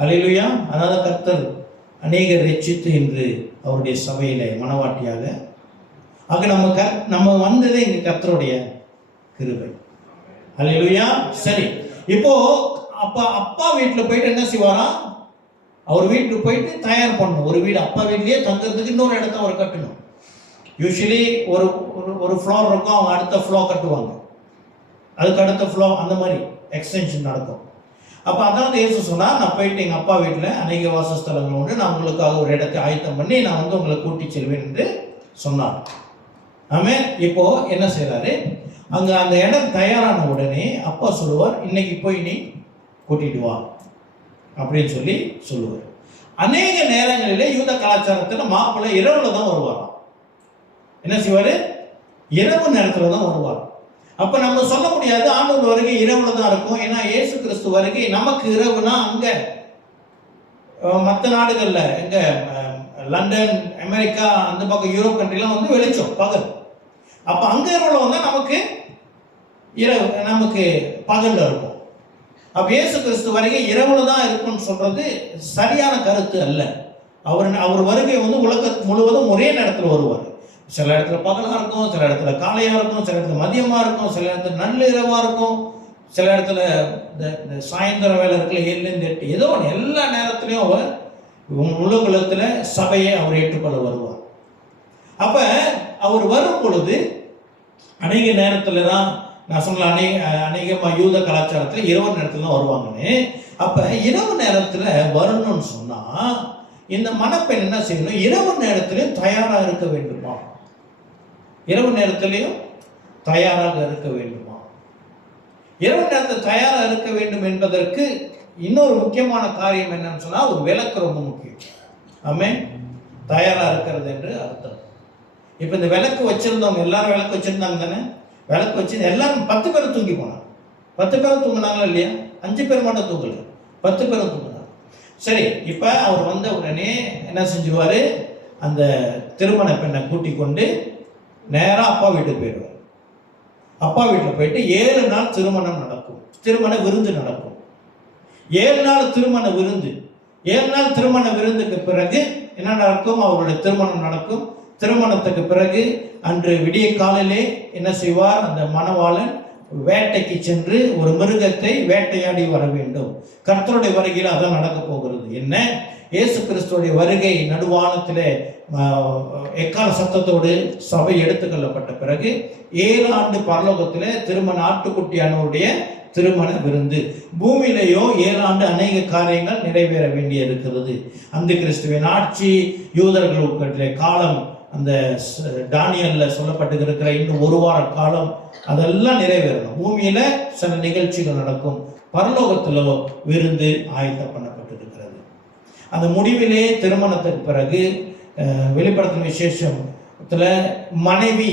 அல்லேலூயா. அதாவது கர்த்தர் அநேகர் ரட்சித்து இன்று அவருடைய சபையில மனவாட்டியாக ஆக நம்ம வந்ததே இங்க கர்த்தருடைய கிருபை. அல்லேலூயா. சரி, இப்போ அப்பா வீட்டில் போயிட்டு என்ன செய்வாரா? அவர் வீட்டுக்கு போயிட்டு தயார் பண்ணணும். ஒரு வீடு அப்பா வீட்லயே தங்குறதுக்கு இன்னொரு இடத்த அவர் கட்டணும். யூஸ்வலி ஒரு ஃப்ளோர் இருக்கும், அவங்க அடுத்த ஃப்ளோர் கட்டுவாங்க, அதுக்கு அடுத்த ஃப்ளோர், அந்த மாதிரி எக்ஸ்டென்ஷன் நடக்கும். அப்போ அதாவது இயேசு சொன்னால், நான் போயிட்டு எங்கள் அப்பா வீட்டில் அநேக வாசஸ்தலங்கள் உண்டு, நான் உங்களுக்காக ஒரு இடத்தை ஆயத்தம் பண்ணி நான் உங்களை கூட்டி செல்வேன் என்று சொன்னார். ஆமென். இப்போ என்ன செய்யறாரு? அங்கே அந்த இடம் தயாரான உடனே அப்பா சொல்லுவார், இன்னைக்கு போய் நீ கூட்டிட்டு வா அப்படின்னு சொல்லுவார். அநேக நேரங்களிலே யூத கலாச்சாரத்தில் மாப்பிள்ளை இரவுல தான் வருவாராம். என்ன செய்வாரு? இரவு நேரத்துல தான் வருவார். அப்ப நம்ம சொல்ல முடியாது ஆண்டவர் வருகை இரவுல தான் இருக்கும். ஏன்னா இயேசு கிறிஸ்து வருகை நமக்கு இரவுனா அங்க மற்ற நாடுகள்ல எங்க லண்டன், அமெரிக்கா, அந்த பக்கம் யூரோப் கண்ட்ரிலாம் வெளிச்சம் பகல். அப்ப அங்க இரவுல வந்தா நமக்கு பகல்ல இருக்கும். அப்ப இயேசு கிறிஸ்து வருகை இரவுல தான் இருக்கும்னு சொல்றது சரியான கருத்து அல்ல. அவர் வருகை உலகம் முழுவதும் ஒரே நேரத்தில் வருவார். சில இடத்துல பகலாக இருக்கும், சில இடத்துல காலையாக இருக்கும், சில இடத்துல மதியமாக இருக்கும், சில இடத்துல நள்ளிரவாக இருக்கும், சில இடத்துல இந்த சாயந்தர வேலை இருக்குல்ல 7லேருந்து 8, ஏதோ ஒன்று எல்லா நேரத்துலையும் அவர் உலகத்தில் சபையை அவர் ஏற்றுக்கொள்ள வருவார். அப்போ அவர் வரும் பொழுது அநேக நேரத்தில் தான் நான் சொன்ன அநேகமாக யூத கலாச்சாரத்தில் இரவு நேரத்தில் தான் வருவாங்கன்னு. அப்போ இரவு நேரத்தில் வரணும்னு சொன்னால் இந்த மணப்பெண் என்ன செய்யணும்? இரவு நேரத்திலையும் தயாராக இருக்க வேண்டுமா? இரவு நேரத்திலையும் தயாராக இருக்க வேண்டுமா? இரவு நேரத்தில் தயாராக இருக்க வேண்டும் என்பதற்கு இன்னொரு முக்கியமான காரியம் என்னன்னு சொன்னால், ஒரு விளக்கு ரொம்ப முக்கியம். ஆமென். தயாராக இருக்கிறது என்று அர்த்தம். இப்போ இந்த விளக்கு வச்சிருந்தவங்க எல்லாரும் விளக்கு வச்சிருந்தாங்க தானே? விளக்கு வச்சு எல்லாரும் 10 பேர் தூங்கி போனாங்க. 10 பேர் தூங்கினாங்களா இல்லையா? 5 பேர் மட்டும் தூங்கல. 10 பேரும் தூங்கினாங்க. சரி, இப்போ அவர் வந்த உடனே என்ன செஞ்சுருவார், அந்த திருமண பெண்ணை கூட்டி கொண்டு நேராக அப்பா வீட்டுக்கு போயிடுவார். அப்பா வீட்டில் போயிட்டு 7 நாள் திருமணம் நடக்கும், திருமண விருந்து நடக்கும். 7 நாள் திருமண விருந்து. 7 நாள் திருமண விருந்துக்கு பிறகு என்ன நடக்கும், அவருடைய திருமணம் நடக்கும். திருமணத்துக்கு பிறகு அன்று விடிய காலையிலே என்ன செய்வார், அந்த மணவாளன் வேட்டைக்கு சென்று ஒரு மிருகத்தை வேட்டையாடி வர வேண்டும். கர்த்தருடைய வருகையில் அதான் நடக்க போகிறது. என்ன, இயேசு கிறிஸ்துடைய வருகை நடுவானத்திலே எக்கால சத்தத்தோடு சபை எடுத்துக்கொள்ளப்பட்ட பிறகு 7 ஆண்டு பரலோகத்திலே திருமண ஆட்டுக்குட்டியானவருடைய திருமண விருந்து. பூமியிலேயோ 7 ஆண்டு அநேக காரியங்கள் நிறைவேற வேண்டி இருக்கிறது. அந்த கிறிஸ்துவின் ஆட்சி, யூதர்களுடைய காலம், அந்த தானியல்ல சொல்லப்பட்டு இருக்கிற இன்னும் 1 வார காலம், அதெல்லாம் நிறைவேறணும். பூமியில சில நிகழ்ச்சிகள் நடக்கும், பரலோகத்திலோ விருந்து ஆயத்தம் பண்ணப்பட்டிருக்கிறது. அந்த முடிவிலே திருமணத்துக்கு பிறகு வெளிப்படுத்தின விசேஷத்துல மனைவி,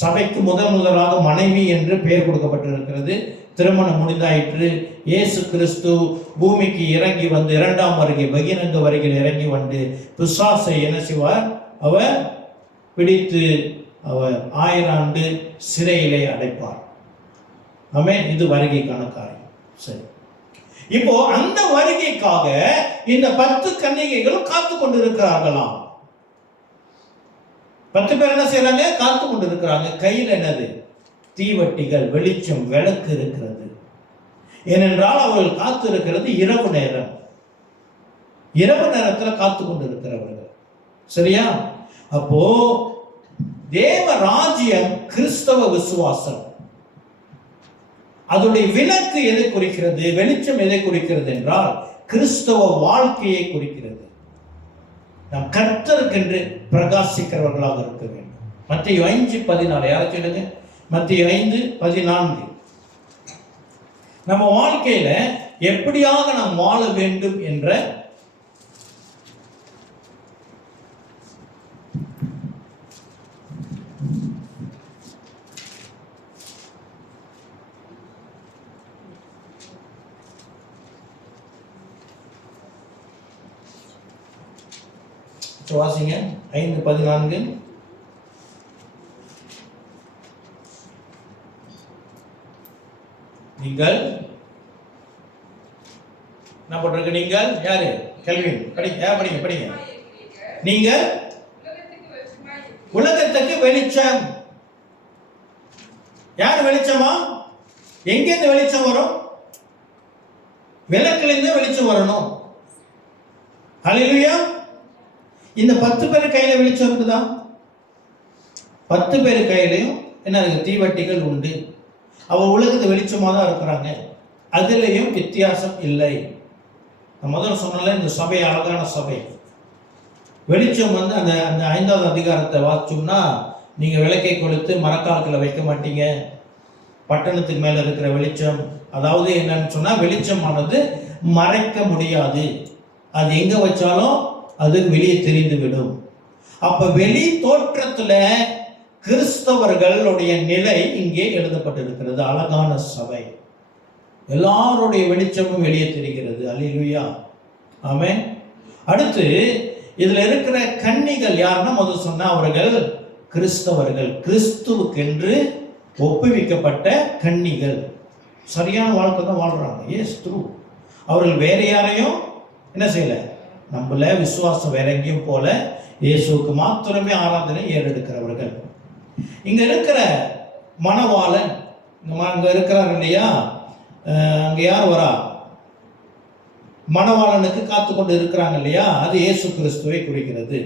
சபைக்கு முதலாக மனைவி என்று பெயர் கொடுக்கப்பட்டிருக்கிறது. திருமணம் முடிந்தாயிற்று. இயேசு கிறிஸ்து பூமிக்கு இறங்கி வந்து 2ஆம் வருகை, பகிரங்க வருகையில் இறங்கி வந்து பிசாசை என்ன செய்வார், அவர் பிடித்து அவர் 1000 ஆண்டு சிறையிலே அடைப்பார். ஆமென். இது வருகைக்கான காரியம். சரி, இப்போ அந்த வருகைக்காக இந்த 10 கன்னிகைகளும் காத்து கொண்டிருக்கிறார்களாம். 10 பேர் என்ன செய்யறாங்க, காத்து கொண்டிருக்கிறாங்க. கையில் என்னது, தீவட்டிகள், வெளிச்சம், விளக்கு இருக்கிறது. ஏனென்றால் அவர்கள் காத்து இருக்கிறது இரவு நேரம். இரவு நேரத்தில் காத்து கொண்டிருக்கிறவர்கள். சரியா? அப்போ தேவ ராஜ்யம் கிறிஸ்தவ விசுவாசம், அதோடைய விளக்கு எதை குறிக்கிறது, வெளிச்சம் எதை குறிக்கிறது என்றால் கிறிஸ்தவ வாழ்க்கையை குறிக்கிறது. நாம் கர்த்தருக்கென்று பிரகாசிக்கிறவர்களாக இருக்க வேண்டும். மத்தேயு 5:14 யாரை சொல்லுங்க, மத்தேயு 5:14. நம்ம வாழ்க்கையில எப்படியாக நாம் வாழ வேண்டும் என்ற வாசிங்க. 5:14. நீங்கள் என்ன போட்டிருக்கு, நீங்கள் யாரு, கல்வின் படிங்க, படிங்க படிங்க. நீங்கள் உலகத்துக்கு வெளிச்சம். யார் வெளிச்சமா? எங்கிருந்து வெளிச்சம் வரும்? விளக்கிலிருந்து வெளிச்சம் வரணும். ஹல்லேலூயா. இந்த 10 பேர் கையில வெளிச்சம் இருக்குதா? 10 பேர் கையிலையும் என்ன இருக்கு, தீவட்டிகள் உண்டு. அவ உலகத்து வெளிச்சமாக தான் இருக்கிறாங்க, அதுலேயும் வித்தியாசம் இல்லை. நான் முதல்ல சொன்னால இந்த சபை அழகான சபை. வெளிச்சம் வந்து அந்த அந்த 5வது அதிகாரத்தை வாசிச்சோம்னா, நீங்கள் விளக்கை கொளுத்து மரக்கால்களை வைக்க மாட்டீங்க. பட்டணத்துக்கு மேலே இருக்கிற வெளிச்சம், அதாவது என்னன்னு சொன்னால் வெளிச்சமானது மறைக்க முடியாது. அது எங்கே வச்சாலும் அது வெளியே தெரிந்து விடும். அப்ப வெளி தோற்றத்துல கிறிஸ்தவர்களுடைய நிலை இங்கே எழுதப்பட்டிருக்கிறது. அழகான சபை, எல்லாருடைய வெளிச்சமும் வெளியே தெரிகிறது. அல்லேலூயா, ஆமென். அடுத்து இதுல இருக்கிற கன்னிகள் யாருன்னா, முதல் சொன்ன அவர்கள் கிறிஸ்தவர்கள், கிறிஸ்துவுக்கென்று ஒப்புவிக்கப்பட்ட கன்னிகள். சரியான வாழ்க்கை தான் வாழ்றாங்க. Yes, true. அவர்கள் வேற யாரையும் என்ன செய்யல, நம்மள விசுவாசம் வேற எங்கேயும் போல, இயேசுவுக்கு மாத்திரமே ஆராதனை ஏறெடுக்கிறவர்கள். இங்க இருக்கிற மணவாளன் அங்க இருக்கிறார் இல்லையா, அங்க யார் வரா, மணவாளனுக்கு காத்து கொண்டு இருக்கிறாங்க இல்லையா, அது இயேசு கிறிஸ்துவை குறிக்கிறது.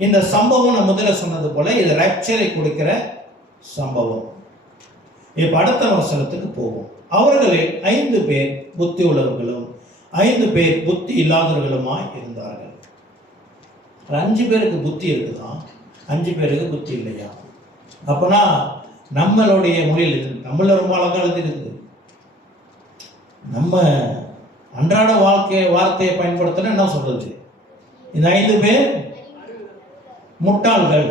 இந்த சம்பவம் நான் முதல்ல சொன்னது போல இது ரப்சரை கொடுக்கிற சம்பவம். இப்ப அடுத்த வசனத்துக்கு போவோம். அவர்களில் 5 பேர் புத்தி உள்ளவர்களும் 5 பேர் புத்தி இல்லாதவர்களுமாய் இருந்தார்கள். 5 பேருக்கு புத்தி இருக்குதான், 5 பேருக்கு புத்தி இல்லையா? அப்பனா நம்மளுடைய மொழியில் நம்மள ரொம்ப அழகானது இருக்குது. நம்ம அன்றாட வார்த்தையை பயன்படுத்தினா என்ன சொல்றது, இந்த 5 பேர் முட்டாள்கள்,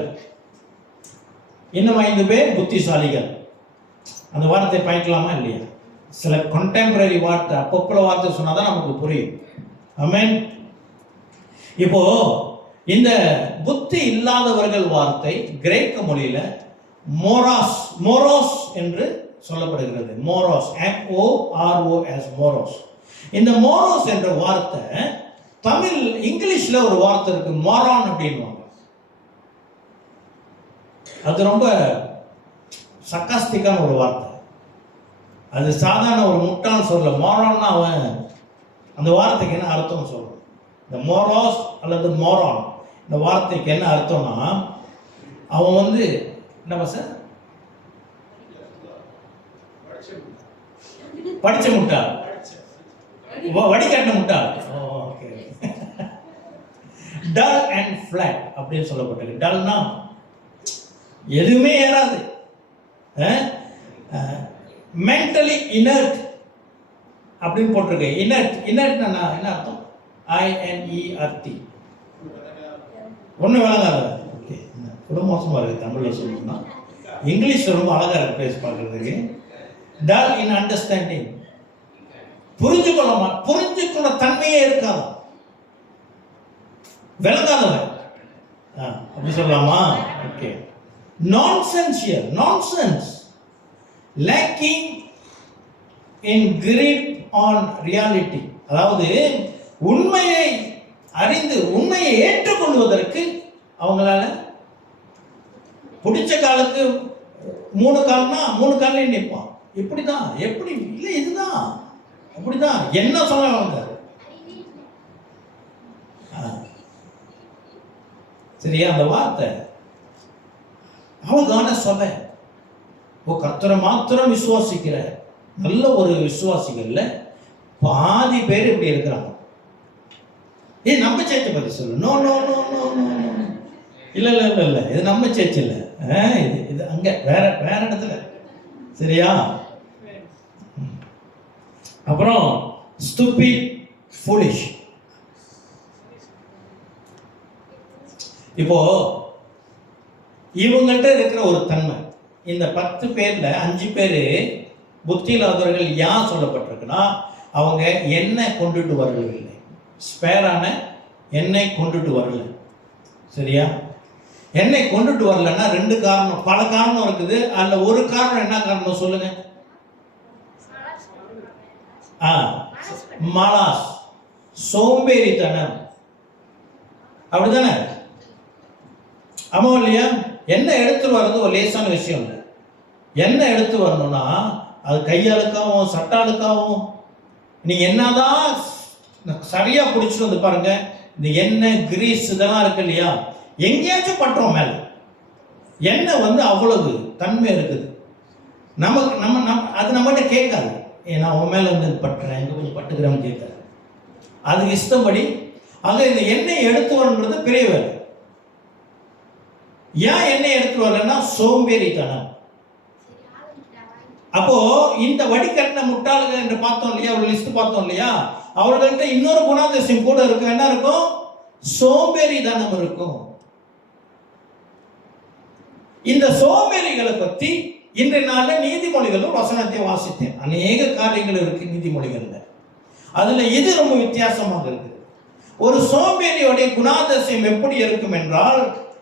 இன்னும் 5 பேர் புத்திசாலிகள். அந்த வார்த்தையை பயன்படுத்தலாமா இல்லையா? சில கண்டெம்பரரி வார்த்தை, அப்பப்போ வார்த்தை சொன்னாதான் நமக்கு புரியும். ஆமென். இப்போ இந்த புத்தி இல்லாதவர்கள் வார்த்தை கிரேக்க மொழியில மோரோஸ் என்று சொல்லப்படுகிறது. மோரோஸ், MOROS, மோரோஸ். இந்த மோரோஸ் என்ற வார்த்தை தமிழ், இங்கிலீஷ்ல ஒரு வார்த்தை இருக்கு, மோரான் அப்படின்வாங்க. அது ரொம்ப சக்காஸ்டிக்கான ஒரு வார்த்தை. அது சாதாரண ஒரு முட்டாள் சொல்ல. மோரான்னா அவன் அந்த வார்த்தைக்கு என்ன அர்த்தம் சொல்றான். இந்த மோரோஸ் அல்லது மோரான் இந்த வார்த்தைக்கு என்ன அர்த்தம்னா, அவன் வந்து என்ன சார் படிச்ச முட்டாள், வடிகட்ட முட்டாள். டல் அண்ட் ஃபிளாட் அப்படின்னு சொல்லப்பட்டது. டல்னா எதுவுமே ஏறாது. மென்டலி இனர்ட் அப்படின்னு போட்டிருக்கு. இனர்ட் என்ன அர்த்தம்? INERT. ஒன்றும் விளங்காத. ஓகே, ரொம்ப மோசமாக இருக்குது தமிழில் சொல்லணும்னா. இங்கிலீஷில் ரொம்ப அழகாக இருக்கு பேசி பார்க்குறதுக்கு. டல் இன் அண்டர்ஸ்டாண்டிங், புரிஞ்சுக்கொள்ள தன்மையே இருக்காது, விளங்காதவன் அப்படி சொல்லலாமா? Okay. Nonsensical, nonsense, lacking in grip on reality. அதாவது உண்மையை அறிந்து உண்மையை ஏற்றுக்கொள்வதற்கு அவங்களால பிடிச்ச காலுக்கு 3 கால்னா 3 காலையும் நிற்பான். இப்படிதான், எப்படி இல்லை, இதுதான் அப்படிதான் என்ன சொல்ல வந்தார். சரியா? அந்த வார்த்தை அவதான சொல்ல. கர்த்தரை மாத்திரம் விசுவாசிக்கிற நல்ல ஒரு விசுவாசிகள்ல பாதி பேர் இப்படி இருக்கிறாங்க. நம்ம சேர்ச்சை பத்தி சொல்லு. No no no no no இல்ல இல்ல இல்ல இல்ல, இது நம்ம சேர்ச்சி இல்ல, இது அங்க வேற வேற இடத்துல. சரியா? அப்புறம் ஸ்டூபிட், ஃபூலிஷ். இப்போ இவங்கள்ட்ட இருக்கிற ஒரு தன்மை, இந்த 10 பேர்ல 5 பேர் புத்தி இல்லாதவர்கள் யார் சொல்லப்பட்டிருக்குன்னா, அவங்க எண்ணெய் கொண்டுட்டு வரவில்லை, ஸ்பேரான எண்ணெய் கொண்டுட்டு வரல. சரியா? எண்ணெய் கொண்டுட்டு வரலன்னா 2 காரணம், பல காரணம் இருக்குது. அதில் ஒரு காரணம் என்ன காரணம் சொல்லுங்க? மலாஸ், சோம்பேறித்தனம். அப்படிதானே? ஆமா இல்லையா? எண்ணெய் எடுத்து வர்றது ஒரு லேசான விஷயம் இல்லை. எண்ணெய் எடுத்து வரணும்னா அது கையாளுக்காகவும் சட்டாளுக்காகவும் நீங்க என்னதான் சரியா பிடிச்சிட்டு வந்து பாருங்க, இந்த எண்ணெய் கிரீஸ் இதெல்லாம் இருக்கு இல்லையா, எங்கேயாச்சும் பட்டுறோம் மேல. எண்ணெய் வந்து அவ்வளவு தன்மை இருக்குது. நமக்கு அது நம்மகிட்ட கேட்காது. நான் உன் மேல வந்து பட்டுறேன், எங்க கொஞ்சம் பட்டுக்கிறேன்னு கேட்காது. அது இஷ்டப்படி. ஆக இந்த எண்ணெய் எடுத்து வரணுன்றது பெரிய வேலை. ஏன் எண்ணெய் எடுத்து வரலன்னா சோம்பேறித்தனம். அப்போ இந்த வடிகட்டின முட்டாள்கள் என்று பார்த்தோம் இல்லையா, ஒரு லிஸ்ட் பார்த்தோம் இல்லையா, அவர்கள்ட்ட இன்னொரு குணாதிசயம் கூட இருக்கும். என்ன இருக்கும்? சோம்பேறித்தனம் இருக்கும். இந்த சோம்பேறிகளை பத்தி இன்றைய நாள்ல நீதிமொழிகளும் வசனத்தை வாசித்தேன். அநேக காரியங்கள் இருக்கு நீதிமொழிகள்ல. அதுல இது ரொம்ப வித்தியாசமாக இருக்கு. ஒரு சோம்பேறியோடைய குணாதிசயம் எப்படி இருக்கும் என்றால்,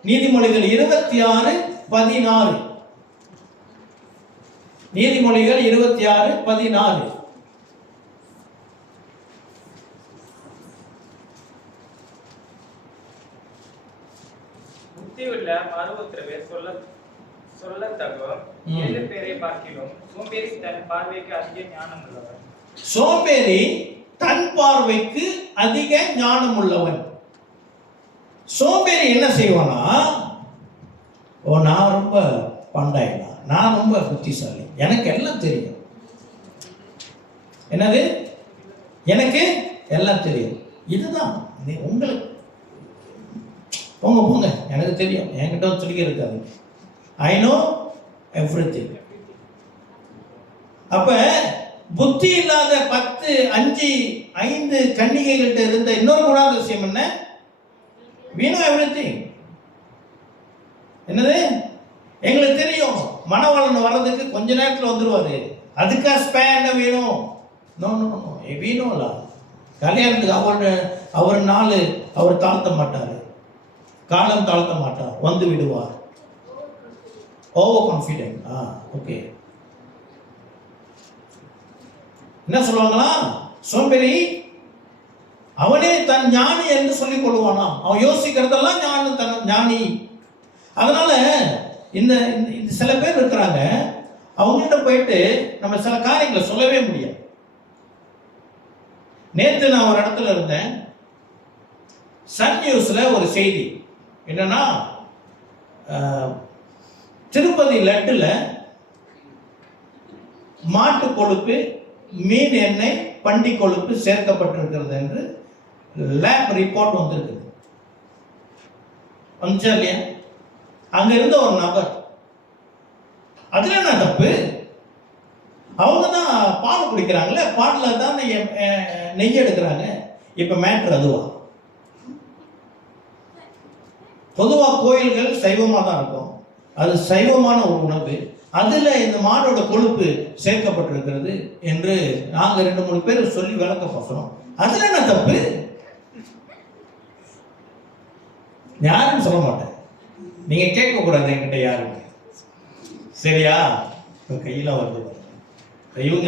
நீதிமொழிகள் 26:14. நீதிமொழிகள் 26:14. புத்தியுள்ள 60 பேர் சொல்லத்தகும் 7 பேரை பார்க்கிலும் சோம்பேறி தன் பார்வைக்கு அதிக ஞானம் உள்ளவன். சோம்பேறி தன் பார்வைக்கு அதிக ஞானம் உள்ளவன். சோம்பேறி என்ன செய்வானா, நான் ரொம்ப பண்டாயிடலாம், நான் ரொம்ப புத்திசாலி, எனக்கு எல்லாம் தெரியும். என்னது? எனக்கு எல்லாம் தெரியும். இதுதான் உங்களுக்கு. போங்க, எனக்கு தெரியும், என்கிட்ட சொல்லி இருக்காது. I know everything. அப்ப புத்தி இல்லாத 5 கன்னிகைகள்கிட்ட இருந்த இன்னொரு குணாதிசயம் என்ன? we know everything. என்னது? எங்களுக்கு தெரியும். மணவாளன் வர்றதுக்கு கொஞ்ச நேரத்தில் வந்துருவாரு, அதுக்கா ஸ்பேன் வேணும்? நோ நோ நோ, வேணும்ல. கல்யாணத்துக்கு அவர் நாள் அவர் தாழ்த்த மாட்டார், காலம் தாழ்த்த மாட்டார், வந்து விடுவார். Over confident. ஓகே. என்ன சொல்லுவாங்களா? சோம்பேறி அவனே தன் ஞானி என்று சொல்லிக் கொள்வானா. அவன் யோசிக்கிறதெல்லாம் ஞானி. அதனால இந்த சில பேர் இருக்கிறாங்க, அவங்கள்ட்ட போயிட்டு நம்ம சில காரியங்களை சொல்லவே முடியாது. நேற்று நான் ஒரு இடத்துல இருந்தேன். சன் நியூஸ்ல ஒரு செய்தி என்னன்னா, திருப்பதி லட்டுல மாட்டு கொழுப்பு, மீன் எண்ணெய், பண்டி கொழுப்பு சேர்க்கப்பட்டிருக்கிறது என்று லேப் ரிப்போர்ட் வந்திருக்குது. வந்துச்சா இல்லையா? அங்க இருந்த ஒரு நபர், அதுல என்ன தப்பு? அவங்க தான் பால் குடிக்கிறாங்களே, பால்ல தான் நெய் எடுக்கிறாங்க. இப்ப மேட்ரு அதுவா? பொதுவா கோயில்கள் சைவமா தான் இருக்கும், அது சைவமான ஒரு உணவு, அதுல இந்த மாடோட கொழுப்பு சேர்க்கப்பட்டிருக்கிறது என்று நாங்க 2-3 பேர் சொல்லி விளக்க பார்க்கிறோம். அதுல என்ன தப்பு? யாரும் சொல்ல மாட்டேன், நீங்க கேட்க கூடாது என்கிட்ட யாருமே. சரியா? கையில வருது, இவங்க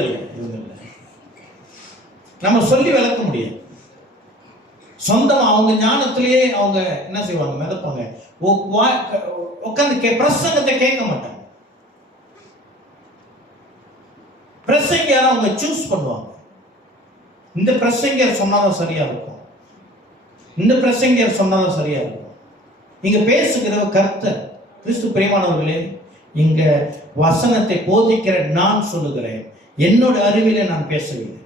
நம்ம சொல்லி விளக்க முடியாது. சொந்தமா அவங்க ஞானத்திலேயே அவங்க என்ன செய்வாங்க, மிதப்பாங்க. உட்காந்து பிரசங்கத்தை கேட்க மாட்டாங்க. பிரசங்கரை அவங்க சூஸ் பண்ணுவாங்க. இந்த பிரசங்கர் சொன்னாலும் சரியா இருக்கும், இந்த பிரசங்கர் சொன்னாலும் சரியா இருக்கும். இங்க பேசுகிற கர்த்தர் கிறிஸ்து பிரியமானவர்களே, இங்க வசனத்தை போதிக்கிற நான் சொல்லுகிறேன், என்னோட அறிவிலே நான் பேசவில்லை,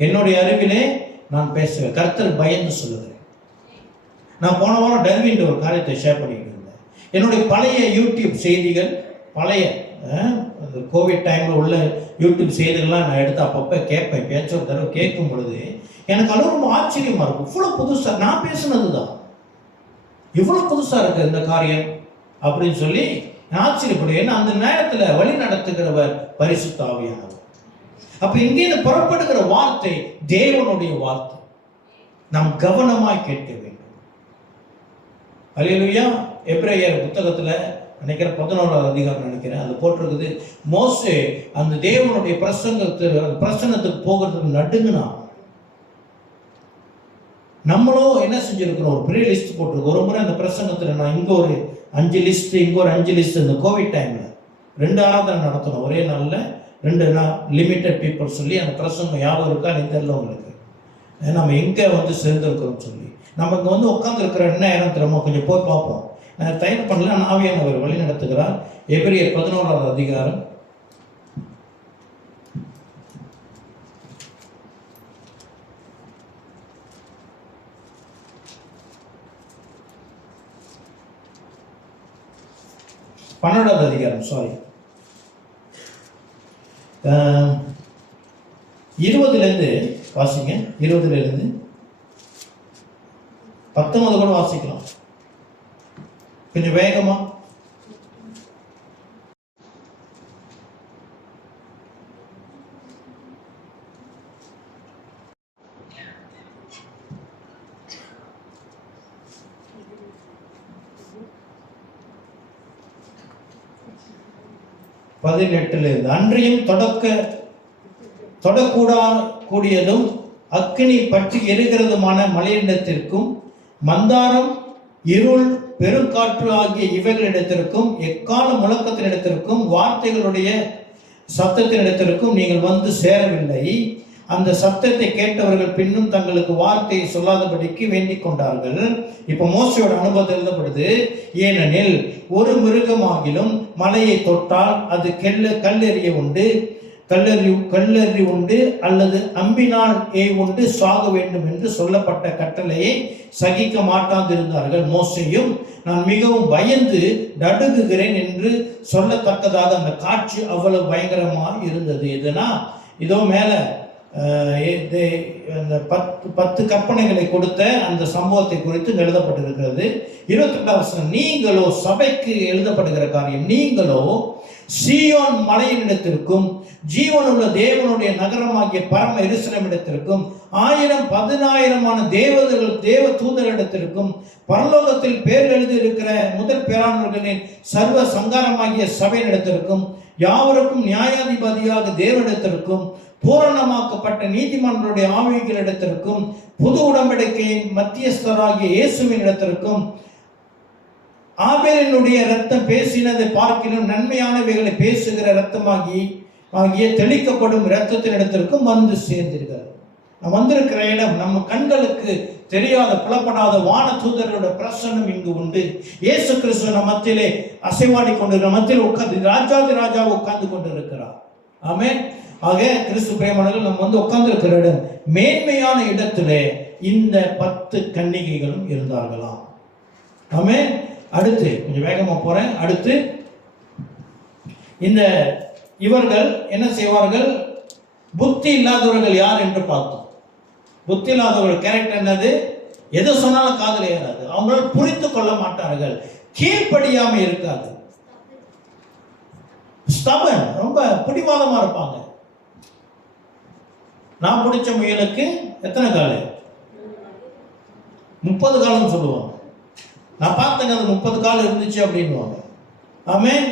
என்னுடைய அறிவிலே நான் பேசுவேன், கர்த்தர் பயந்து சொல்லுகிறேன். நான் போன வாரம் டர்வின் ஒரு காரியத்தை ஷேர் பண்ணிட்டு இருந்தேன். என்னுடைய பழைய யூடியூப் செய்திகள், பழைய கோவிட் டைம்ல உள்ள யூடியூப் செய்திகள்லாம் நான் எடுத்து அப்பப்போ கேட்பேன். பேச்ச ஒரு தடவை கேட்கும் பொழுது எனக்கு அது ரொம்ப ஆச்சரியமா இருக்கும். இவ்வளவு புதுசா நான் பேசுனது தான், இவ்வளவு புதுசா இருக்கு இந்த காரியம் அப்படின்னு சொல்லி ஆச்சரியப்படுவேன். ஏன்னா அந்த நேரத்துல வழி நடத்துகிறவர் பரிசுத்த ஆவியானவர். அப்ப இங்கே புறப்படுகிற வார்த்தை தேவனுடைய வார்த்தை, நாம் கவனமாய் கேட்க வேண்டும். அல்லேலூயா. எபிரேயர் புத்தகத்துல நினைக்கிற 11வது அதிகாரம் நினைக்கிறேன், அது போட்டிருக்குது, மோசே அந்த தேவனுடைய பிரசன்னத்துக்கு போகிறதுக்கு நடுங்குனா. நம்மளும் என்ன செஞ்சிருக்கிறோம், ஒரு பெரிய லிஸ்ட் போட்டிருக்கோம். ஒரு முறை அந்த பிரசங்கத்தில் நான் இங்கே ஒரு 5 லிஸ்ட், இங்கே ஒரு 5 லிஸ்ட். இந்த கோவிட் டைமில் 2 ஆராதனை நடத்தணும் ஒரே நாளில், 2 நாள் லிமிட்டட் பீப்புள் சொல்லி அந்த பிரசங்கம் யாரும் இருக்கா எனக்கு தெரியல உங்களுக்கு. நம்ம எங்கே வந்து சேர்ந்துருக்கிறோம் சொல்லி நம்ம இங்கே வந்து உட்காந்துருக்கிற நேரம் திரும்ப கொஞ்சம் போய் பார்ப்போம். நான் தயார் பண்ணல, ஆவியானவர் வழி நடத்துகிறார். எபிரேயர் 11வது அதிகாரம் 12வது அதிகாரம் 20லேருந்து வாசிங்க. 20லேருந்து 19 கூட வாசிக்கலாம் கொஞ்சம் வேகமா. அன்றையும் தொடக்கூடியதும் அக்கினி பற்றி எரிகிறதுமான மலையிடத்திற்கும் மந்தாரம், இருள், பெருங்காற்று ஆகிய இவைகளிடத்திற்கும் எக்கால முழக்கத்தினிடத்திற்கும் வார்த்தைகளுடைய சத்தத்தினிடத்திற்கும் நீங்கள் வந்து சேரவில்லை. அந்த சத்தத்தை கேட்டவர்கள் பின்னும் தங்களுக்கு வார்த்தையை சொல்லாதபடிக்கு வேண்டிக் கொண்டார்கள். இப்ப மோசையோட அனுபவத்தில் எழுதப்படுது, ஏனெனில் ஒரு மிருகமாகிலும் மலையை தொட்டால் அது கல்லெறி உண்டு அல்லது அம்பினால் உண்டு சாக வேண்டும் என்று சொல்லப்பட்ட கட்டளையை சகிக்க மாட்டாதிருந்தார்கள். மோசையும் நான் மிகவும் பயந்து நடுங்குகிறேன் என்று சொல்லத்தக்கதாக அந்த காட்சி அவ்வளவு பயங்கரமா இருந்தது. இதுனா இதோ மேல 10 கற்பனைகளை கொடுத்த அந்த சம்பவத்தை குறித்து எழுதப்பட்டிருக்கிறது. 22 நீங்களோ, சபைக்கு எழுதப்படுகிற காரியம், நீங்களோ சீயோன் மலையினிடத்திற்கும் ஜீவனுள்ள தேவனுடைய நகரமாகிய பரம எருசலேமிடத்திற்கும் 1000-10,000 தேவ தூதரிடத்திற்கும் பரலோகத்தில் பேர் எழுதியிருக்கிற முதற் பேரானவர்களின் சர்வ சங்காரமாகிய சபையினிடத்திற்கும் யாவருக்கும் நியாயாதிபதியாக தேவனிடத்திற்கும் பூரணமாக்கப்பட்ட நீதிமன்றங்களுடைய ஆவிகளிடத்திற்கும் புது உடன்படிக்கையின் மத்தியஸ்தராகிய இயேசுவின் இடத்திற்கும் ஆபேலினுடைய இரத்தம் பேசினதை பார்க்கிலும் நன்மையானவைகளை பேசுகிற இரத்தமாகிய தெளிக்கப்படும் இரத்தத்தின் இடத்திற்கும் வந்து சேர்ந்தீர்கள். நாம் வந்திருக்கிற இடம் நம்ம கண்களுக்கு தெரியாத புலப்படாத வான தூதர்களோட பிரசன்னம் இங்கு உண்டு. இயேசு கிறிஸ்து நம்ம மத்தியிலே அசைவாடி கொண்டிருக்கிற மத்தியில் உட்கார்ந்து ராஜா உட்கார்ந்து கொண்டிருக்கிறார். ஆமென். ஆக கிறிஸ்து பிரியமானவர்கள் நம்ம வந்து உட்கார்ந்து இருக்கிற இடம் மேன்மையான இடத்திலே இந்த 10 கன்னிகைகளும் இருந்தார்களாம். ஆமென். அடுத்து கொஞ்சம் வேகமா போறேன். அடுத்து இந்த இவர்கள் என்ன செய்வார்கள்? புத்தி இல்லாதவர்கள் யார் என்று பார்த்தோம். புத்தி இல்லாதவர்கள் கேரக்டர் என்னது? எது சொன்னாலும் காதுல ஏறாது. அவங்களால் புரிந்து கொள்ள மாட்டார்கள். கீழ்ப்படியாம இருக்காது. ஸ்டபன், ரொம்ப பிடிவாதமா இருப்பாங்க. நான் பிடிச்ச முயலுக்கு எத்தனை காலு? 30 காலம் சொல்லுவாங்க. நான் பார்த்தேங்க அது 30 காலம் இருந்துச்சு அப்படின்வாங்க. ஆமென்.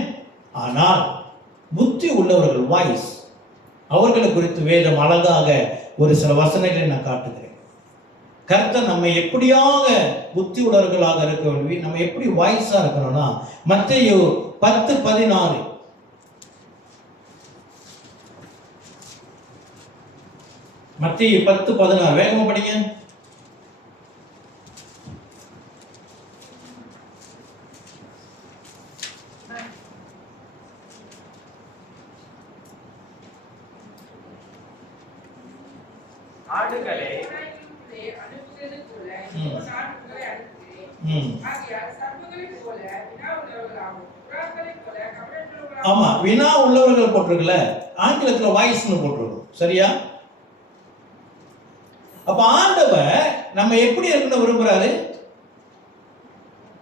ஆனால் புத்தி உள்ளவர்கள் வாய்ஸ் அவர்களை குறித்து வேதம் அழகாக ஒரு சில வசனங்களை நான் காட்டுகிறேன். கர்த்தர் நம்ம எப்படியாக புத்தி உள்ளவர்களாக இருக்க வேண்டும், நம்ம எப்படி வாய்ஸா இருக்கணும்னா மத்தேயு 10:16 மத்தேயு 10:16 வேகமா படிங்க. ஆடுகளே அனுப்புகிறது போல நான் உங்களை அனுப்புகிறேன். ஆகையால் சர்ப்பங்களைப் போல வினா உள்ளவர்களாகவும் புறாக்களைப் போல கபடற்றவர்களாகவும். ஆமா, வினா உள்ளவர்கள் போட்டிருக்கல, ஆங்கிலத்துல வாய்ஸ்னு போட்டிருக்கும். சரியா? அப்ப ஆண்டவர் நம்ம எப்படி இருக்கணும் விரும்புறாரு?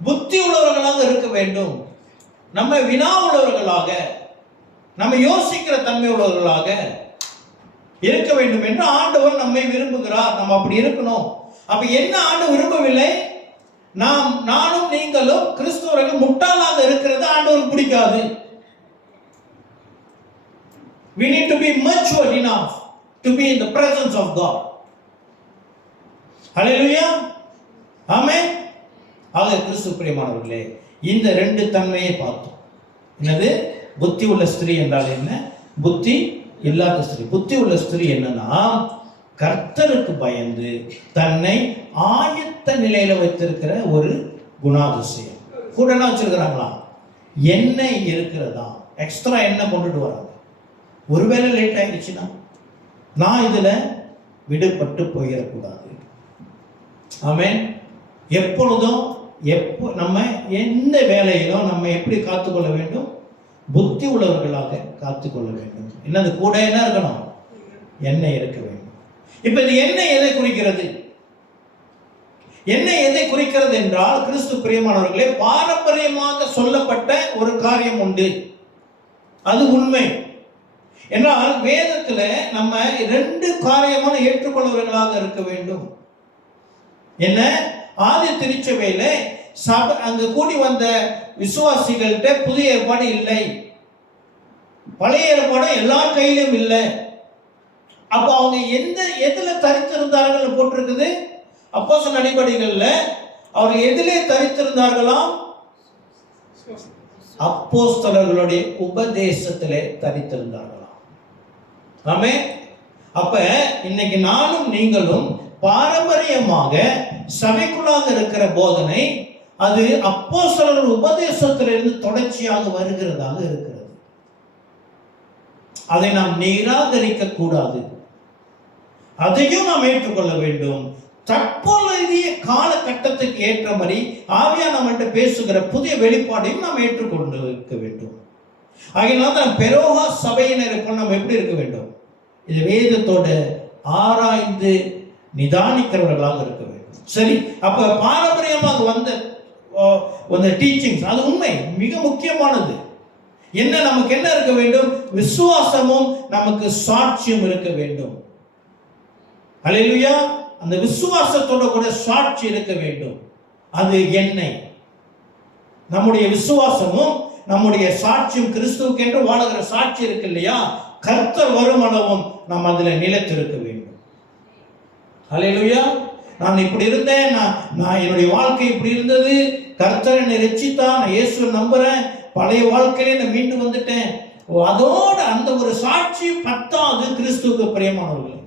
புத்தி உள்ளவர்களாக இருக்க வேண்டும். நம்ம வினா உள்ளவர்களாக, நம்ம யோசிக்கிற தன்மை உள்ளவர்களாக இருக்க வேண்டும் என்று ஆண்டவர் நம்மை விரும்புகிறார். நம்ம அப்படி இருக்கணும். அப்ப என்ன ஆண்டவர் விரும்பவில்லை? நானும் நீங்களும் கிறிஸ்தவர்கள் முட்டாளாக இருக்கிறது ஆண்டவருக்கு பிடிக்காது. We need to be mature enough to be in the presence of God. Hallelujah. ஆமென். ஆக கிறிஸ்து பிரியமானவர்களே, இந்த 2 தன்மையை பார்த்தோம். என்னது? புத்தி உள்ள ஸ்திரீ என்றால் என்ன? புத்தி இல்லாத ஸ்திரீ. புத்தி உள்ள ஸ்திரீ என்னன்னா கர்த்தருக்கு பயந்து தன்னை ஆயத்த நிலையில வைத்திருக்கிற ஒரு குணாதிசயம். கூட என்ன வச்சிருக்கிறாங்களா? எண்ணெய் இருக்கிறதா? எக்ஸ்ட்ரா எண்ணெய் கொண்டுட்டு வராங்க. ஒருவேளை லேட் ஆயிடுச்சுன்னா நான் இதுல விடுபட்டு போயிடக்கூடாது. ஆமென். எப்பொழுதும் நம்ம எந்த வேலையிலும் நம்ம எப்படி காத்துக்கொள்ள வேண்டும்? புத்தி உள்ளவர்களாக காத்துக்கொள்ள வேண்டும். என்னது? கூட என்ன இருக்கணும்? எண்ணெய் இருக்க வேண்டும். இப்ப இந்த எண்ணெய் எதை குறிக்கிறது? எண்ணெய் எதை குறிக்கிறது என்றால் கிறிஸ்து பிரியமானவர்களே, பாரம்பரியமாக சொல்லப்பட்ட ஒரு காரியம் உண்டு. அது உண்மை. என்றால் வேதத்துல நம்ம 2 காரியமான ஏற்றுக்கொள்வர்களாக இருக்க வேண்டும். என்ன? ஆதி திருச்சபையில சபை அங்கு கூடி வந்த விசுவாசிகள்கிட்ட புதிய ஏற்பாடு இல்லை, பழைய ஏற்பாடு எல்லார் கையிலும் இல்லை. அப்ப அவங்க எதுல தரித்திருந்தார்கள் போட்டிருக்குது? அப்போஸ்தலர் நடபடிகள்ல அவர்கள் எதிலே தரித்திருந்தார்களாம்? அப்போஸ்தலர்களுடைய உபதேசத்திலே தரித்திருந்தார்களாம். ஆமென். அப்ப இன்னைக்கு நானும் நீங்களும் பாரம்பரியமாக சபைக்குள்ளாக இருக்கிற போதனை அது அப்போஸ்தலர்கள் உபதேசத்திலிருந்து தொடர்ச்சியாக வருகிறதாக இருக்கிறது. அதை நாம் நிராகரிக்க கூடாது. அதையும் நாம் ஏற்றுக்கொள்ள வேண்டும். தற்போதைய காலகட்டத்துக்கு ஏற்றபடி ஆவியானவர் நம்மகிட்ட பேசுகிற புதிய வெளிப்பாடையும் நாம் ஏற்றுக்கொண்டு இருக்க வேண்டும். ஆகையினால தான் பெரோகா சபையினருக்கு நம்ம எப்படி இருக்க வேண்டும்? இது வேதத்தோட ஆராய்ந்து நிதானிக்கிறவர்களாக இருக்க வேண்டும். சரி, அப்ப பாரம்பரியமாக வந்த டீச்சிங்ஸ் அது உண்மை, மிக முக்கியமானது. என்ன நமக்கு என்ன இருக்க வேண்டும்? விசுவாசமும் நமக்கு சாட்சியும் இருக்க வேண்டும். அல்லேலூயா. அந்த விசுவாசத்தோட கூட சாட்சி இருக்க வேண்டும். அது எண்ணெய். நம்முடைய விசுவாசமும் நம்முடைய சாட்சியும், கிறிஸ்துவுக்கு என்று வாழுகிற சாட்சி இருக்கு இல்லையா, கர்த்தர் வரும் அளவும் நாம் அதில் நிலைத்திருக்க வேண்டும். அல்லேலூயா. நான் இப்படி இருந்தேன், நான் என்னுடைய வாழ்க்கை இப்படி இருந்தது, கர்த்தர் என்னை ரட்சித்தான், நான் இயேசுவை நம்புறேன், பழைய வாழ்க்கையிலே நான் மீண்டு வந்துட்டேன், அதோட அந்த ஒரு சாட்சி பத்தாது. கிறிஸ்துவுக்கு பிரியமானவர்களே,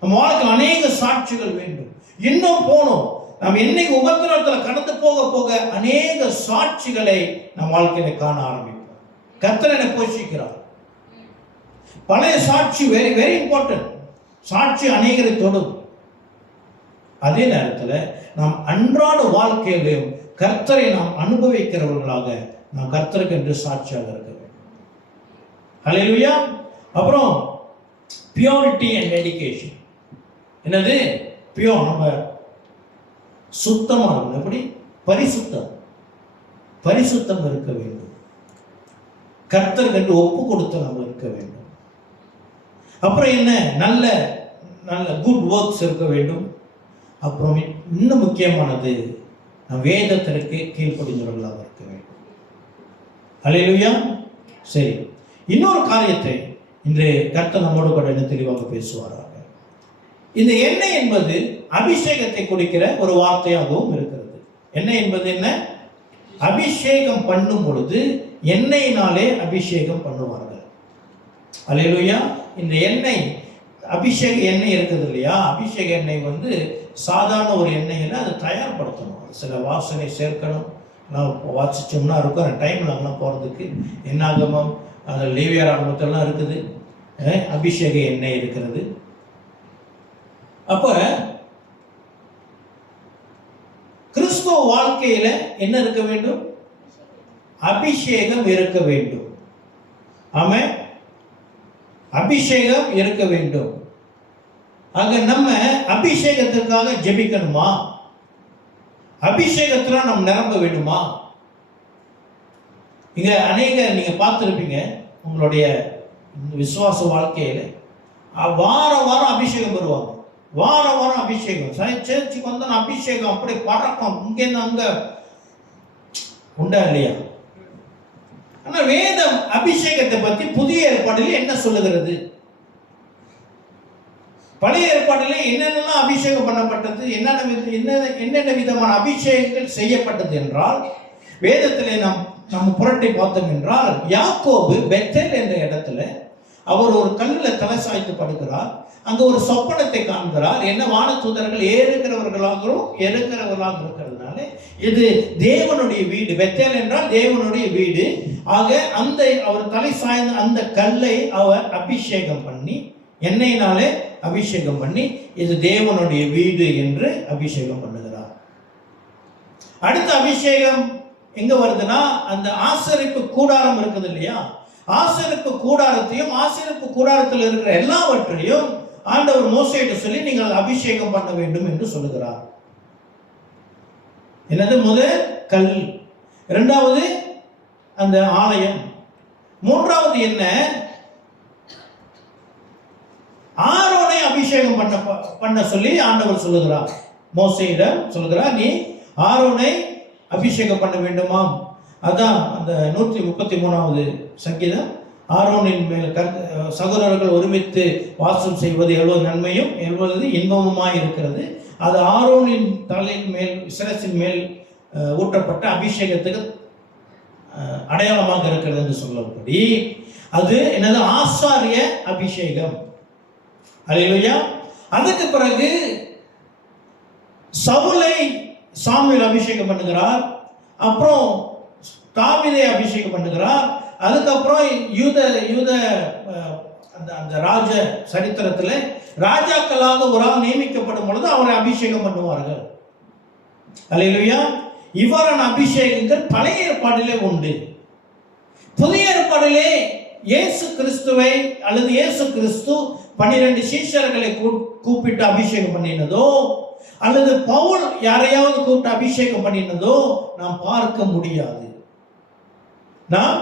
நம்ம வாழ்க்கை அநேக சாட்சிகள் வேண்டும். இன்னும் போனோம், நாம் என்னைக்கு உபத்திரவத்தில் கடந்து போக போக அநேக சாட்சிகளை நம் வாழ்க்கையில காண ஆரம்பிப்போம். கர்த்தர் என்னை போஷிக்கிறார். பழைய சாட்சி வெரி வெரி இம்பார்ட்டன்ட். சாட்சி அநேகரை தொடும். அதே நேரத்தில் நாம் அன்றாட வாழ்க்கையிலும் கர்த்தரை நாம் அனுபவிக்கிறவர்களாக நாம் கர்த்தருக்கு என்று சாட்சியாக இருக்க வேண்டும். ஹல்லேலூயா. அப்புறம் பியூரிட்டி அண்ட் டெடிகேஷன். என்னது? பியூர், நம்ம சுத்தமாக இருக்கணும். எப்படி? பரிசுத்தம் இருக்க வேண்டும். கர்த்தருக்கு என்று ஒப்பு கொடுத்து நம்ம இருக்க வேண்டும். அப்புறம் என்ன? நல்ல நல்ல குட் ஒர்க்ஸ் இருக்க வேண்டும். அப்புறம் இன்னும் முக்கியமானது, நம் வேதத்திற்கு கீழ்ப்படிந்தவர்களாக இருக்க வேண்டும். அல்லேலூயா. சரி, இன்னொரு காரியத்தை இன்று கர்த்தர் நம்மோடு கூட என்ன தெளிவாக பேசுவாராக. இந்த எண்ணெய் என்பது அபிஷேகத்தை குறிக்கிற ஒரு வார்த்தையாகவும் இருக்கிறது. எண்ணெய் என்பது என்ன? அபிஷேகம் பண்ணும் பொழுது எண்ணெயினாலே அபிஷேகம் பண்ணுவார்கள். அல்லேலூயா. இந்த எண்ணெய், அபிஷேக எண்ணெய் இருக்குது இல்லையா, அபிஷேக எண்ணெய் சாதாரண ஒரு எண்ணெயில் அதை தயார்படுத்தணும். சில வாசனை சேர்க்கணும். நான் வாசிச்சோம்னா இருக்கும் டைமில் அங்கெல்லாம் போகிறதுக்கு. என்னாகமம், அதில் லேவியர் ஆகமத்தெல்லாம் இருக்குது, அபிஷேக எண்ணெய் இருக்கிறது. அப்போ கிறிஸ்துவ வாழ்க்கையில என்ன இருக்க வேண்டும்? அபிஷேகம் இருக்க வேண்டும். ஆமென். அபிஷேகம் இருக்க வேண்டும். அங்க நம்ம அபிஷேகத்திற்காக ஜெபிக்கணுமா? அபிஷேகத்துல நம்ம நிரம்ப வேண்டுமா? இங்க அநேக நீங்க பார்த்திருப்பீங்க உங்களுடைய விசுவாச வாழ்க்கையில வாரம் வாரம் அபிஷேகம் வருவாங்க. வாரம் வாரம் அபிஷேகம். சேர்ச்சுக்கு வந்தா அபிஷேகம் அப்படி பறக்கும், இங்கேருந்து அங்க. உண்டா இல்லையா? ஆனா வேதம் அபிஷேகத்தை பத்தி புதிய ஏற்பாட்டில் என்ன சொல்லுகிறது? பழைய ஏற்பாட்டிலே என்னென்னலாம் அபிஷேகம் பண்ணப்பட்டது, என்னென்ன விதமான அபிஷேகங்கள் செய்யப்பட்டது என்றால், வேதத்திலே நம்ம புரட்டை பார்த்தோம் என்றால், யாக்கோபு பெத்தேல் என்ற இடத்துல அவர் ஒரு கல்லில் தலை சாய்த்து படுக்கிறார். அங்க ஒரு சொப்பனத்தை காண்கிறார். என்ன? வானதூதர்கள் ஏறுகிறவர்களாக இருக்கிறதுனால இது தேவனுடைய வீடு. பெத்தேல் என்றால் தேவனுடைய வீடு. ஆக அந்த அவர் தலை சாய்ந்த அந்த கல்லை அவர் அபிஷேகம் பண்ணி, எண்ணெயினாலே அபிஷேகம் பண்ணி, இது தேவனுடைய வீடு என்று அபிஷேகம் பண்ணுகிறார். அடுத்த அபிஷேகம் எங்க வருதுன்னா, அந்த ஆசரிப்பு கூடாரம் இருக்குது இல்லையா, ஆசரிப்பு கூடாரத்தையும் ஆசரிப்பு கூடாரத்தில் இருக்கிற எல்லாவற்றையும் ஆண்டவர் மோசேயிட்ட சொல்லி நீங்கள் அபிஷேகம் பண்ண வேண்டும் என்று சொல்லுகிறார். என்னது? முதல் கல், இரண்டாவது அந்த ஆலயம், மூன்றாவது என்ன? ஆரோனை அபிஷேகம் பண்ண சொல்லி ஆண்டவர் சொல்லுகிறார். மோசேயிடம் சொல்லுகிறார், நீ ஆரோனை அபிஷேகம் பண்ண வேண்டுமாம். அதான் அந்த 133வது சங்கீதம், ஆரோனின் மேல் சகோதரர்கள் ஒருமித்து வாசம் செய்வது எவ்வளவு நன்மையும் எவ்வளவு இன்பமுமாய் இருக்கிறது. அது ஆரோனின் தலையின் மேல், சிரசின் மேல் ஊற்றப்பட்ட அபிஷேகத்துக்கு அடையாளமாக இருக்கிறது என்று சொல்லப்படி, அது என்னது? ஆசாரிய அபிஷேகம். அல்லேலூயா. அதுக்கு பிறகு சவுலை சாமுவேல் அபிஷேகம் பண்ணுகிறார். அப்புறம் தாவீதை அபிஷேகம் பண்ணுகிறார். அதுக்கப்புறம் யூத அந்த ராஜ சரித்திரத்தில் ராஜாக்களாக ஒரு ஆள் நியமிக்கப்படும் பொழுது அவரை அபிஷேகம் பண்ணுவார்கள். அல்லேலூயா. இவ்வாறான அபிஷேகங்கள் பழைய ஏற்பாடிலே உண்டு. புதிய ஏற்பாடிலே இயேசு கிறிஸ்துவை அல்லது இயேசு கிறிஸ்து 12 சீஷர்களை கூப்பிட்டு அபிஷேகம் பண்ணினதோ அல்லது பவுல் யாரையாவது கூப்பிட்டு அபிஷேகம் பண்ணினதோ நாம் பார்க்க முடியாது. நாம்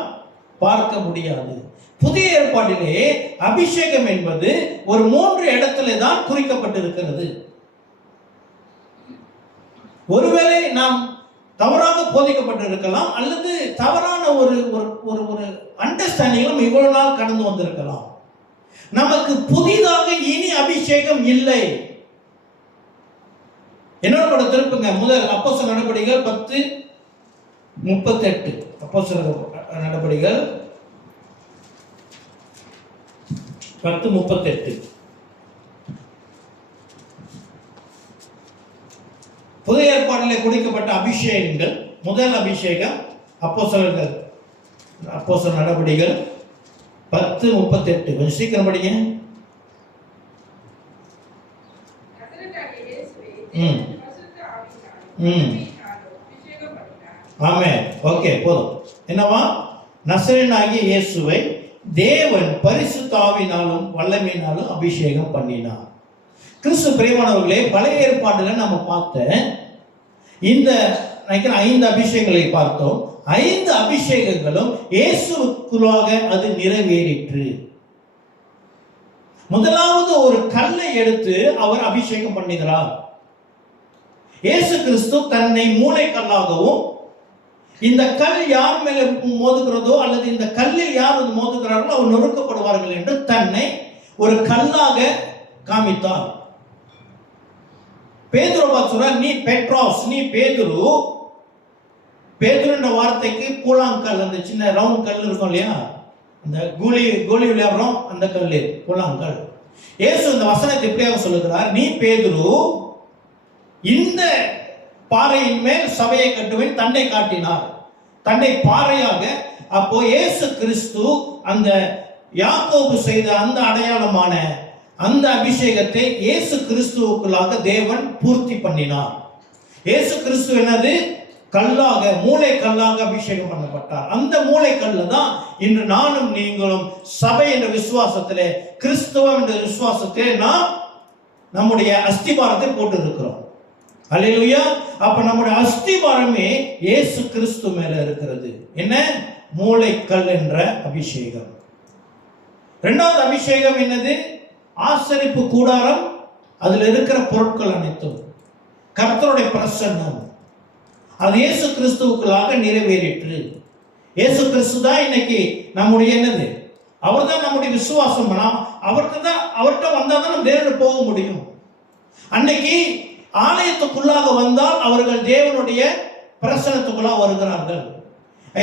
பார்க்க முடியாது. புதிய ஏற்பாட்டிலே அபிஷேகம் என்பது ஒரு 3 இடத்துல தான் குறிக்கப்பட்டிருக்கிறது. ஒருவேளை நாம் தவறாக போதிக்கப்பட்டிருக்கலாம், அல்லது தவறான ஒரு ஒரு அண்டர்ஸ்டாண்டிங் இவ்வளவு நாள் கடந்து வந்திருக்கலாம். நமக்கு புதிதாக இனி அபிஷேகம் இல்லை. என்னோட கூட திருப்புங்க, முதல் அப்போஸ்தலர் நடபடிகள் 10:38. அப்போஸ்தலர் நடபடிகள் 10:38. புதிய ஏற்பாட்டிலே கொடுக்கப்பட்ட அபிஷேகங்கள், முதல் அபிஷேகம் அப்போஸ்தலர் நடபடிகள் 10:38. கொஞ்சம் சீக்கிரம் படிங்க. ஆமென். ஓகே, போதும். என்னவா? நசரேயனாகிய இயேசுவை தேவன் பரிசுத்த ஆவியினாலும் வல்லமையினாலும் அபிஷேகம் பண்ணினார். கிறிஸ்து பிரியமானவர்களே, பழைய ஏற்பாட்டில் நம்ம பார்த்த இந்த 5 அபிஷேகங்களை பார்த்தோம். 5 அபிஷேகங்களும் இயேசுவுக்குள்ளாக அது நிறைவேறிற்று. முதலாவது ஒரு கல்லை எடுத்து அவர் அபிஷேகம் பண்ணுகிறார். இயேசு கிறிஸ்து தன்னை மூளைக்கல்லாகவும், இந்த கல் யார் மேல மோதுகிறதோ அல்லது இந்த கல்லில் யார் மோதுகிறார்களோ அவர் நொறுக்கப்படுவார்கள் என்று தன்னை ஒரு கல்லாக காமித்தார். பேதுரு சொல்றார், நீ பெட்ரோஸ், நீ பேதுரு. பேதுருன்ற வார்த்தைக்கு கூழாங்கல், அந்த சின்ன ரவுண்ட் கல் இருக்கும் இல்லையா, அந்த கோலி விளையாடுறோம் அந்த கல், கூழாங்கல். இயேசு இந்த வசனத்தை எப்படியாக சொல்லுகிறார், நீ பேதுரு, இந்த பாறையின் மேல் சபையை கட்டுவேன். தன்னை காட்டினார், தன்னை பாறையாக. அப்போ இயேசு கிறிஸ்து அந்த யாக்கோபு செய்த அந்த அடையாளமான அந்த அபிஷேகத்தை இயேசு கிறிஸ்துவுக்குள்ளாக தேவன் பூர்த்தி பண்ணினார். இயேசு கிறிஸ்து என்னது? கல்லாக, மூளை கல்லாக அபிஷேகம் பண்ணப்பட்டார். அந்த மூளை கல்ல தான் இன்று நானும் நீங்களும் சபை என்ற விசுவாசத்திலே, கிறிஸ்துவம் என்ற விசுவாசத்திலே நாம் நம்முடைய அஸ்திபாரத்தை போட்டு இருக்கிறோம். அல்லேலூயா. அப்ப நம்முடைய அஸ்திபாரமே இயேசு கிறிஸ்து மேல இருக்கிறது. என்ன? மூளைக்கல் என்ற அபிஷேகம். இரண்டாவது அபிஷேகம் என்னது? ஆசரிப்பு கூடாரம், அதுல இருக்கிற பொருட்கள் அனைத்தும் கர்த்தருடைய பிரசன்னம், அது இயேசு கிறிஸ்துவுக்குள்ளாக நிறைவேறிற்று. இயேசு கிறிஸ்து தான் இன்னைக்கு நம்முடைய என்னது? அவர் தான் நம்முடைய விசுவாசம். அவர்கிட்ட வந்தா தான் நம்ம நேரில் போக முடியும். அன்னைக்கு ஆலயத்துக்குள்ளாக வந்தால் அவர்கள் தேவனுடைய பிரசன்னத்துக்குள்ளாக வருகிறார்கள்.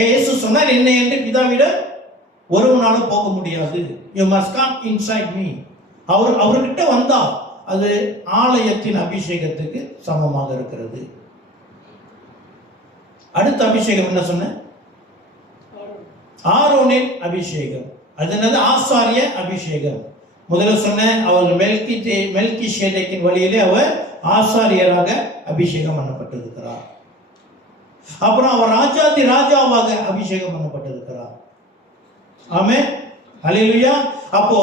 இயேசு சொன்னார், என்னை என்று பிதாவிட ஒருவனாலும் போக முடியாது. You must come inside me. அவர்கிட்ட வந்தா அது ஆலயத்தின் அபிஷேகத்துக்கு சமமாக இருக்கிறது. அடுத்த அபிஷேகம் என்ன சொன்ன? ஆரோனின் அபிஷேகம். அது என்னது? ஆசாரிய அபிஷேகம். முதல்ல சொன்ன அவர் மெல்கி சேதேக்கின் வழியிலே அவர் ஆசாரியராக அபிஷேகம் பண்ணப்பட்டிருக்கிறார். அப்புறம் அவர் ராஜாதி ராஜாவாக அபிஷேகம் பண்ணப்பட்டிருக்கிறார். ஆமென். ஹல்லேலூயா. அப்போ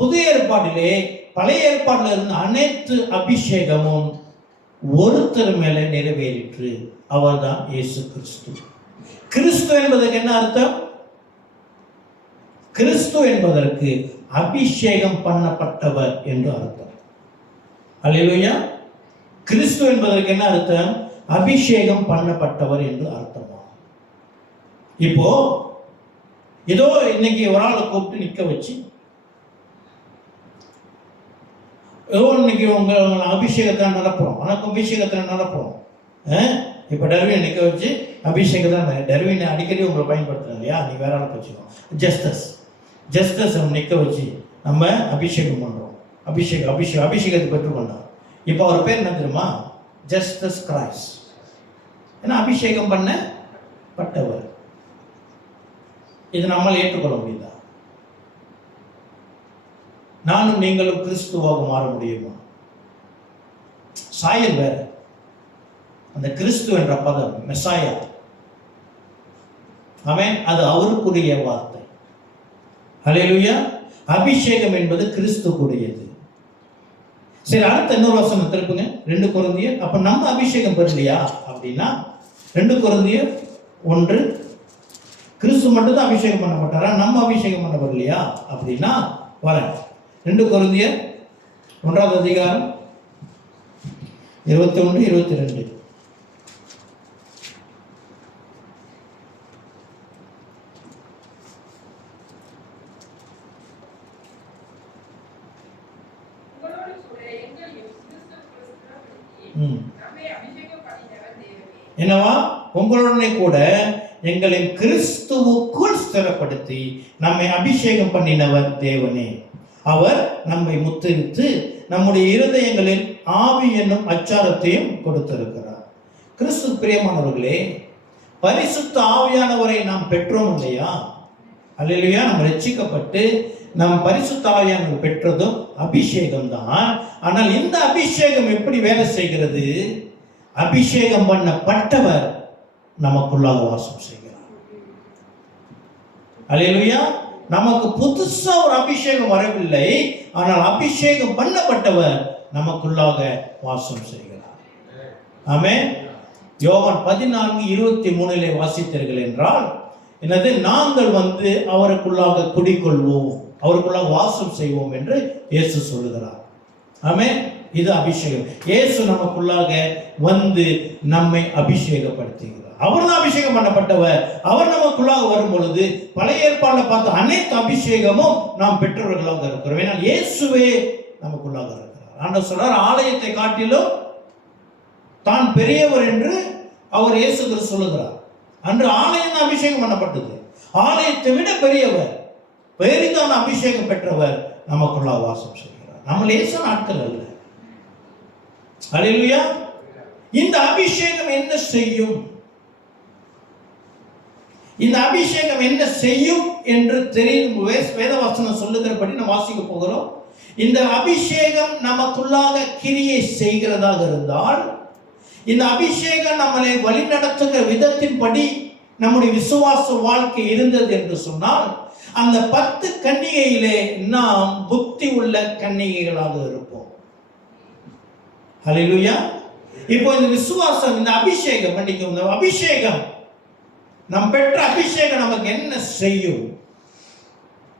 புதிய ஏற்பாட்டிலே பழைய ஏற்பாட்டில் இருந்த அனைத்து அபிஷேகமும் ஒருத்தர் மேல நிறைவேறிற்று. அவர்தான் இயேசு கிறிஸ்து. கிறிஸ்து என்பதற்கு என்ன அர்த்தம்? கிறிஸ்து என்பதற்கு அபிஷேகம் பண்ணப்பட்டவர் என்று அர்த்தம். அல்லேலூயா. கிறிஸ்து என்பதற்கு என்ன அர்த்தம்? அபிஷேகம் பண்ணப்பட்டவர் என்று அர்த்தமா. இப்போ ஏதோ இன்னைக்கு ஒரு ஆளை கூப்பிட்டு நிக்க வச்சு, ஏதோ இன்னைக்கு உங்க அபிஷேகத்தை நடப்புறோம், உனக்கு அபிஷேகத்தை நடப்புறோம். இப்போ டர்வினை நிற்க வச்சு அபிஷேகத்தை, டர்வினை அடிக்கடி உங்களை பயன்படுத்துறோம் இல்லையா, நீ வேற ஆளுக்கு வச்சுக்கோ. ஜஸ்டஸ் நிற்க வச்சு நம்ம அபிஷேகம் பண்ணுறோம். அபிஷேகத்தை பெற்றுக்கொண்டோம். இப்போ அவர் பேர் என்ன தெரியுமா? ஜஸ்டஸ் கிரைஸ்ட். ஏன்னா அபிஷேகம் பண்ணப்பட்டவர். இது நம்மால் ஏற்றுக்கொள்ள முடியுதா? நானும் நீங்களும் கிறிஸ்துவாக மாற முடியுமா? சாயல் வேற. அந்த கிறிஸ்து என்ற பதம் மெசாயா, ஆமென், அது அவருக்குரிய வார்த்தை. ஹல்லேலூயா. அபிஷேகம் என்பது கிறிஸ்துக்குரியது. சரி, அடுத்த இன்னொரு வசனம் திருப்புங்க, 2 கொரிந்தியர். அப்ப நம்ம அபிஷேகம் பெறலையா அப்படின்னா 2 கொரிந்தியர் 1, கிறிஸ்து மட்டும் தான் அபிஷேகம் பண்ணப்பட்டாரா, நம்ம அபிஷேகம் பண்ணப்படலையா அப்படின்னா வரேன். 2 கொரிந்தியர் 1ஆம் அதிகாரம் 21, 22. உங்களோடு கூட எங்களையும் கிறிஸ்துவுக்குள் ஸ்திரப்படுத்தி நம்மை அபிஷேகம் பண்ணினவர் தேவனே. என்னவா? உங்களுடனே கூட எங்களை கிறிஸ்துவுக்குள் ஸ்திரப்படுத்தி நம்மை அபிஷேகம் பண்ணினவர் தேவனே. அவர் நம்மை முத்திரித்து நம்முடைய இருதயங்களில் ஆவி என்னும் அச்சாரத்தையும் கொடுத்திருக்கிறார். கிறிஸ்து பிரியமானவர்களே, பரிசுத்த ஆவியானவரை நாம் பெற்றோம் இல்லையா? அல்லேலூயா. நாம் ரட்சிக்கப்பட்டு நாம் பரிசுத்த ஆவியானவர் பெற்றதும் அபிஷேகம் தான். ஆனால் இந்த அபிஷேகம் எப்படி வேலை செய்கிறது? அபிஷேகம் பண்ணப்பட்டவர் நமக்குள்ளாக வாசம் செய்கிறார். அல்லேலூயா. நமக்கு புதுசா ஒரு அபிஷேகம் வரவில்லை, ஆனால் அபிஷேகம் பண்ணப்பட்டவர் நமக்குள்ளாக வாசம் செய்கிறார். ஆமென். யோவான் 14:23 வாசித்தீர்கள் என்றால் என்னது? நாங்கள் அவருக்குள்ளாக குடிக்கொள்வோம், அவருக்குள்ளாக வாசம் செய்வோம் என்று இயேசு சொல்லுகிறார். ஆமென். இது அபிஷேகம். இயேசு நமக்குள்ளாக நம்மை அபிஷேகப்படுத்துகிறார். அவர் தான் அபிஷேகம் பண்ணப்பட்டவர். அவர் நமக்குள்ளாக வரும் பொழுது பழைய ஏற்பாடுல பார்த்த அனைத்து அபிஷேகமும் நாம் பெற்றவர்களாக இருக்கிறோம். ஏன்னா இயேசுவே நமக்குள்ளாக இருக்கிறார். ஆண்டவர் சொல்றார், ஆலயத்தை காட்டிலும் தான் பெரியவர் என்று அவர் இயேசு கிறிஸ்து சொல்லுகிறார். அன்று ஆலயம் தான் அபிஷேகம் பண்ணப்பட்டது. ஆலயத்தை விட பெரியவர், பெரிதான அபிஷேகம் பெற்றவர் நமக்குள்ளாக வாசம் செய்கிறார். நம்ம லேசான ஆட்கள் அல்ல. அல்லேலூயா. இந்த அபிஷேகம் என்ன செய்யும்? இந்த அபிஷேகம் என்ன செய்யும் என்று தெரியும். வேதவசனம் சொல்லுகிறபடி நம்ம வாசிக்க போகிறோம். இந்த அபிஷேகம் நமக்குள்ளாக கிரியை செய்கிறதாக இருந்தால், இந்த அபிஷேகம் நம்மளை வழிநடத்துகிற விதத்தின்படி நம்முடைய விசுவாச வாழ்க்கை இருந்தது என்று சொன்னால், அந்த 10 கன்னிகையிலே நாம் புத்தி உள்ள கன்னிகைகளாக இருப்போம். ஹல்லேலூயா. இப்போ இந்த விசுவாசம், இந்த அபிஷேகம், இந்த அபிஷேகம், நாம் பெற்ற அபிஷேகம் நமக்கு என்ன செய்யும்?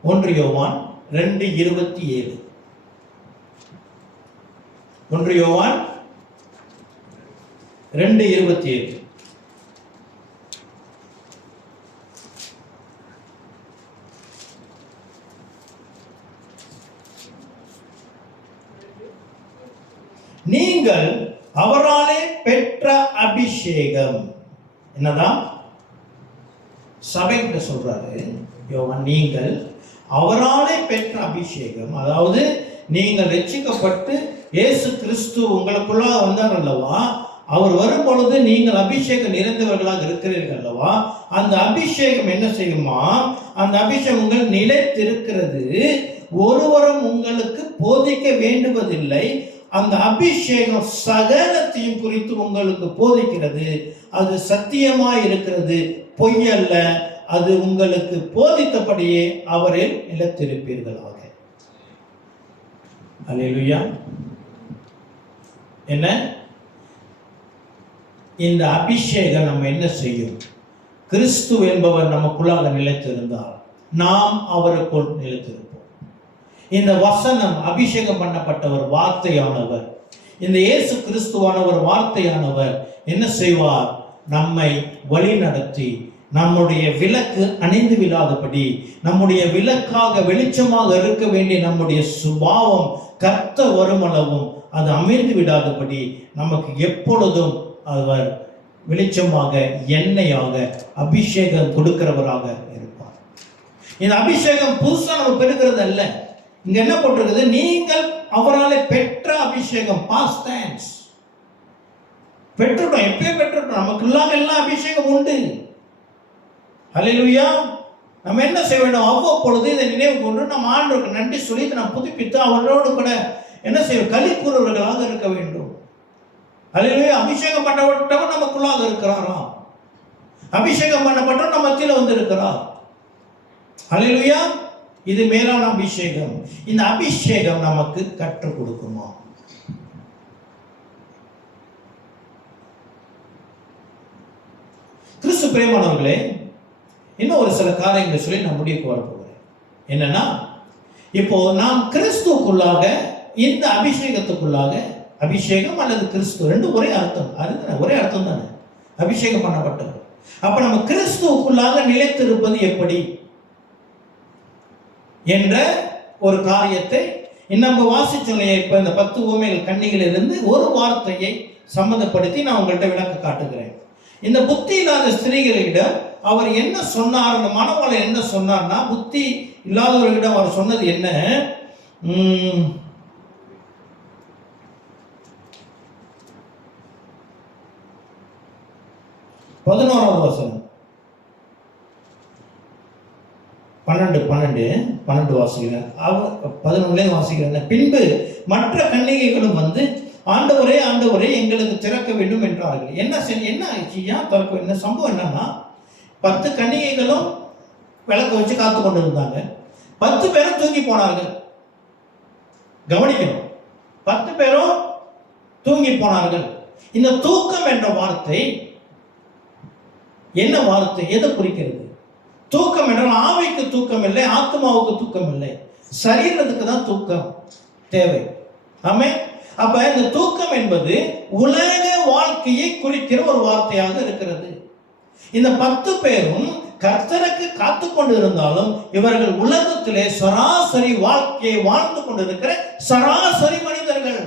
1 யோவான் 2:27. 1 யோவான் 2:27. நீங்கள் அவராலே பெற்ற அபிஷேகம் என்னதான்? சபைகிட்ட சொல்றாரு யோவான், நீங்கள் அவராலே பெற்ற அபிஷேகம், அதாவது நீங்கள் ரட்சிக்கப்பட்டு இயேசு கிறிஸ்து உங்களுக்குள்ளாக வந்தார் அல்லவா, அவர் வரும் பொழுது நீங்கள் அபிஷேகம் நிறைந்தவர்களாக இருக்கிறீர்கள் அல்லவா, அந்த அபிஷேகம் என்ன செய்யுமா? அந்த அபிஷேகம் உங்கள் நிலைத்திருக்கிறது, ஒருவரும் உங்களுக்கு போதிக்க வேண்டுவதில்லை. அந்த அபிஷேகம் சகலத்தையும் குறித்து உங்களுக்கு போதிக்கிறது. அது சத்தியமாய் இருக்கிறது, பொய்யல்ல. அது உங்களுக்கு போதித்தபடியே அவரில் நிலைத்திருப்பீர்களாக. அல்லேலூயா. என்ன? இந்த அபிஷேகம் நம்ம என்ன செய்யும்? கிறிஸ்து என்பவர் நமக்குள்ளாக நிலைத்திருந்தால் நாம் அவருக்குள் நிலைத்திருப்போம். இந்த வசனம், அபிஷேகம் பண்ணப்பட்டவர், வார்த்தையானவர், இந்த இயேசு கிறிஸ்துவானவர், வார்த்தையானவர் என்ன செய்வார்? நம்மை வழி நடத்தி நம்முடைய விளக்கு அணைந்து விடாதபடி, நம்முடைய விளக்காக வெளிச்சமாக இருக்க வேண்டிய நம்முடைய சுபாவம் கர்த்தர் வருமளவும் அது அமைந்து விடாதபடி நமக்கு எப்பொழுதும் அவர் வெளிச்சமாக, எண்ணெயாக, அபிஷேகம் கொடுக்கிறவராக இருப்பார். இந்த அபிஷேகம் புதுசா நம்ம பெறுகிறது அல்ல. இங்க என்ன போட்டிருக்குது? நீங்கள் அவராலே பெற்ற அபிஷேகம், பாஸ்ட் டென்ஸ். பெற்றுட்டோம், எப்பயே பெற்றுட்டோம். நமக்குள்ளாக எல்லாம் அபிஷேகம் உண்டு. அல்லேலூயா. நம்ம என்ன செய்ய வேண்டும்? அவ்வப்பொழுது இதை நினைவு கொண்டு நம்ம ஆண்டவருக்கு நன்றி சொல்லி நாம் புதுப்பித்து அவரோடு கூட என்ன செய்ய, களி கூறுவர்களாக இருக்க வேண்டும். அல்லேலூயா. அபிஷேகம் பண்ணப்பட்டவர் நமக்குள்ளாக இருக்கிறாராம். அபிஷேகம் பண்ணப்பட்டவர் நம்ம மத்தியில் வந்து இருக்கிறார். அல்லேலூயா. இது மேலான அபிஷேகம். இந்த அபிஷேகம் நமக்கு கற்றுக் கொடுக்குமா? கிறிஸ்து பிரியமானவர்களே, இன்னும் ஒரு சில காரியங்களை சொல்லி நான் முடிவுக்கு வரப்போகிறேன். என்னன்னா, இப்போ நாம் கிறிஸ்துவுக்குள்ளாக, இந்த அபிஷேகத்துக்குள்ளாக, அபிஷேகம் அல்லது கிறிஸ்து ரெண்டும் ஒரே அர்த்தம், அது ஒரே அர்த்தம் தானே, அபிஷேகம் பண்ணப்பட்டது. அப்ப நம்ம கிறிஸ்துவுக்குள்ளாக நிலைத்திருப்பது எப்படி என்ற ஒரு காரியத்தை நம்ம வாசிச்சோம். இப்ப இந்த 10 உவமைகள் கன்னிகளிலிருந்து ஒரு வார்த்தையை சம்பந்தப்படுத்தி நான் உங்கள்கிட்ட விளக்க காட்டுகிறேன். இந்த புத்தி இல்லாத ஸ்திரீகளிடம் அவர் என்ன சொன்னார், அந்த மணவாளன் என்ன சொன்னார்னா, புத்தி இல்லாதவர்களிடம் அவர் சொன்னது என்ன, 11வது வசனம், 12 வாசிக்கிறேன். 11 வாசிக்கிறேன். பின்பு மற்ற கன்னிகைகளும் வந்து, ஆண்டவரே ஆண்டவரே எங்களுக்கு திறக்க வேண்டும் என்றார்கள். என்ன ஆயிடுச்சு, திறக்க என்ன சம்பவம் என்னன்னா, 10 கன்னிகைகளும் விளக்கு வச்சு காத்து கொண்டு இருந்தாங்க. 10 பேரும் தூங்கி போனார்கள். கவனிக்கணும், 10 பேரும் தூங்கி போனார்கள். இந்த தூக்கம் என்ற வார்த்தை என்ன வார்த்தை, எதை குறிக்கிறது? தூக்கம் என்றால் ஆவிக்கு தூக்கம் இல்லை, ஆத்மாவுக்கு தூக்கம் இல்லை, சரீரத்துக்கு தான் தூக்கம் தேவை. ஆமென். அப்ப இந்த தூக்கம் என்பது உலக வாழ்க்கையை குறிக்கிற ஒரு வார்த்தையாக இருக்கிறது. இந்த 10 பேரும் கர்த்தருக்கு காத்து கொண்டு இருந்தாலும் இவர்கள் உலகத்திலே சராசரி வாழ்க்கையை வாழ்ந்து கொண்டிருக்கிற சராசரி மனிதர்கள்.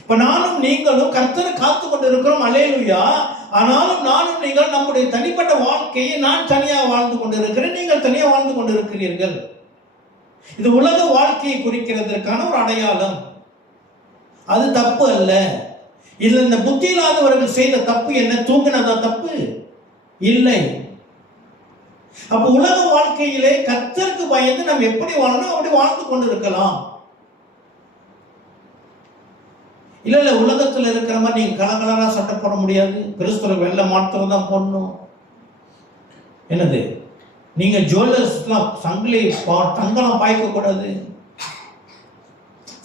இப்ப நானும் நீங்களும் கர்த்தரை காத்து கொண்டு இருக்கிறோம், அல்லேலூயா. ஆனாலும் நானும் நீங்கள் நம்முடைய தனிப்பட்ட வாழ்க்கையை, நான் தனியாக வாழ்ந்து கொண்டிருக்கிறேன், நீங்கள் தனியாக வாழ்ந்து கொண்டிருக்கிறீர்கள். இது உலக வாழ்க்கையை குறிக்கிறதற்கான ஒரு அடையாளம். அது தப்பு அல்ல. இதுல இந்த புத்தி இல்லாதவர்கள் செய்த தப்பு என்ன, தூங்கினதா தப்பு இல்லை. அப்ப உலக வாழ்க்கையிலே கர்த்தருக்கு பயந்து நாம் எப்படி வாழணும், அப்படி வாழ்ந்து கொண்டிருக்கலாம். இல்ல உலகத்துல இருக்கிற மாதிரி நீங்க கலகலரா சட்டை போட முடியாது. கிறிஸ்துவ வெள்ளை மாத்திரம் தான் போடணும். என்னது, நீங்க ஜுவல்லர்ஸ்லாம் சங்கிலி தங்கலாம் பாய்க்க கூடாது,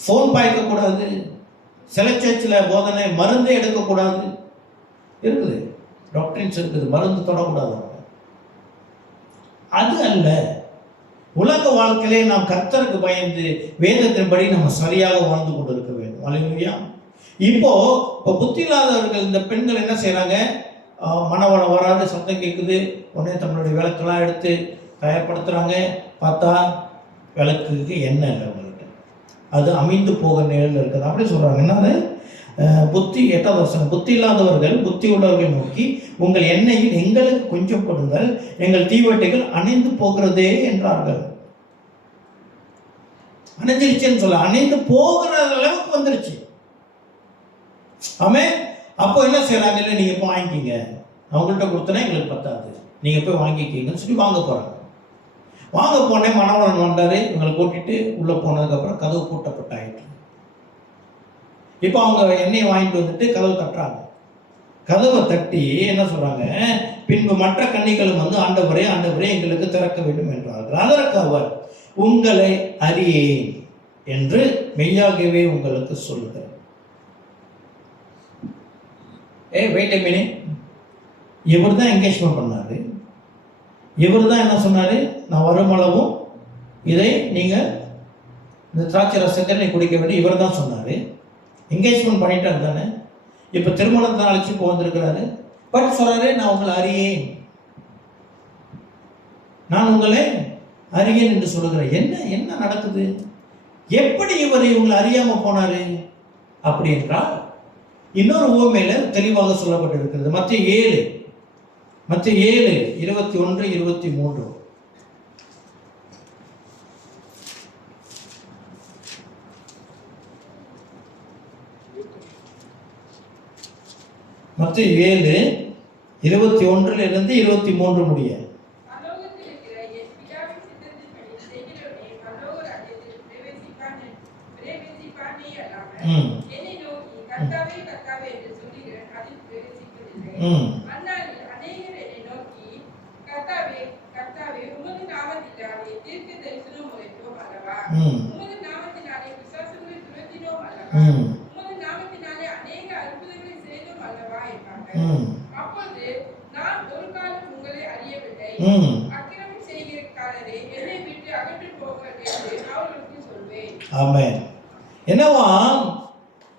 போன் பாய்க்க கூடாது, சில சர்ச்சில் போதனை மருந்தே எடுக்கக்கூடாது இருக்குது, டாக்டரின்ஸ் இருக்குது, மருந்து தொடக்கூடாது. அது அல்ல. உலக வாழ்க்கையிலே நாம் கர்த்தருக்கு பயந்து வேதத்தின்படி நம்ம சரியாக வாழ்ந்து கொண்டு இருக்க வேண்டும். அல்லேலூயா. இப்போ புத்தி இல்லாதவர்கள், இந்த பெண்கள் என்ன செய்யறாங்க, மணவாளன் வராது, சத்தம் கேட்குது, உடனே தங்களுடைய விளக்கெல்லாம் எடுத்து தயார்படுத்துறாங்க. பார்த்தா விளக்குக்கு எண்ணெய் இல்லை அவங்கள்ட்ட, அது அமைந்து போக நிலையில் இருக்குது. அப்படி சொல்றாங்க. என்னது, புத்தி 8வது வசனம், புத்தி இல்லாதவர்கள் புத்தி உள்ளவர்கள் நோக்கி, உங்கள் எண்ணெயில் எங்களுக்கு கொஞ்சம் கொடுங்கள், எங்கள் தீவட்டிகள் அணைந்து போகிறதே என்றார்கள். அணைஞ்சிருச்சுன்னு சொல்ல, அணைந்து போகிற அளவுக்கு வந்துருச்சு. ஆமே. அப்போ என்ன செய்யறாங்க, இல்லை நீங்க போய் வாங்கிக்கிங்க, அவங்கள்ட்ட கொடுத்தனா எங்களுக்கு பத்தாது, நீங்க போய் வாங்கிக்கிங்கன்னு சொல்லி வாங்க போறாங்க. வாங்க போனே மணவாளன் வந்தாரு, இவங்களை கூட்டிட்டு உள்ள போனதுக்கு அப்புறம் கதவு பூட்டப்பட்டாயிட்டு. இப்போ அவங்க எண்ணெயை வாங்கிட்டு வந்துட்டு கதவு தட்டுறாங்க. கதவை தட்டி என்ன சொல்றாங்க, பின்பு மற்ற கன்னிகளும் வந்து, ஆண்டவரே ஆண்டவரே எங்களுக்கு திறக்க வேண்டும் என்றார்கள். அதற்கு அவர், உங்களை அறியேன் என்று மெய்யாகவே உங்களுக்கு சொல்லுகிறேன். Wait a minute. இவர் தான் என்கேஜ்மெண்ட் பண்ணாரு. இவர் தான் என்ன சொன்னாரு, நான் வருமளவும் இதை நீங்க இந்த திராட்சை ரசத்தை நீ குடிக்க வேண்டிய, இவர் தான் சொன்னாரு. என்கேஜ்மெண்ட் பண்ணிட்டாரு தானே. இப்ப திருமணத்தை அழைச்சி இப்போ வந்திருக்கிறாரு. பட் சொல்றாரு, நான் உங்களை அறியேன், நான் உங்களை அறியேன் என்று சொல்லுகிறேன். என்ன நடக்குது, எப்படி இவர் இவங்களை அறியாம போனாரு அப்படி என்றால், இன்னொரு உவமையில தெளிவாக சொல்லப்பட்டிருக்கிறது. மத்தேயு 7 21 23. மத்தேயு 7 21 23 முடிய. அப்பொழுது நான் ஒரு காலம் உங்களை அறியவில்லை அக்கிரமம் செய்கிறக்காரரே என்னை விட்டு அகன்று போங்கள் என்று அவர்களுக்கு சொல்வேன். ஆமென். என்னவா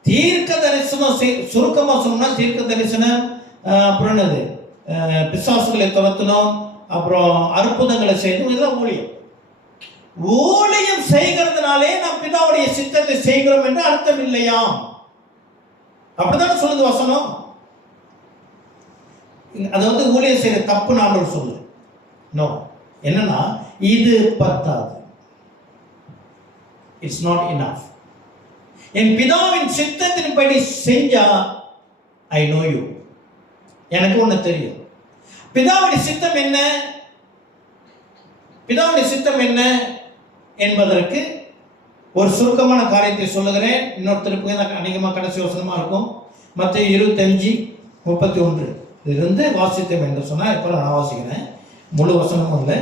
தீர்க்க தரிசனம் சுருக்கமா சொன்னா தீர்க்க தரிசனம், அப்புறம் என்னது, பிசாசுகளை துரத்தணும், அப்புறம் அற்புதங்களை செய்யணும், இதெல்லாம் ஊழியம். ஊழியம் செய்கிறதுனாலே நாம் பிதாவுடைய சித்தத்தை செய்கிறோம் என்று அர்த்தம் இல்லையா? அப்படித்தானே சொல்லுது வசனம். அதாவது ஊழியம் செய்யற தப்பு நான் சொல்லு நோ. என்னன்னா இது பத்தாது. It's not enough. என் பிதாவின் சித்தத்தின்படி செஞ்சா ஐ நோ யூ, எனக்கு ஒண்ணு தெரியும். பிதாவுடைய சித்தம் என்ன, பிதாவுடைய சித்தம் என்ன என்பதற்கு ஒரு சுருக்கமான காரியத்தை சொல்லுகிறேன். இன்னொரு திருப்பி அநேகமாக கடைசி வசனமா இருக்கும். மத்திய 25:31 இருந்து வாசித்தோம் என்று சொன்னால், இப்போ நான் வாசிக்கிறேன், முழு வசனமும் இல்லை.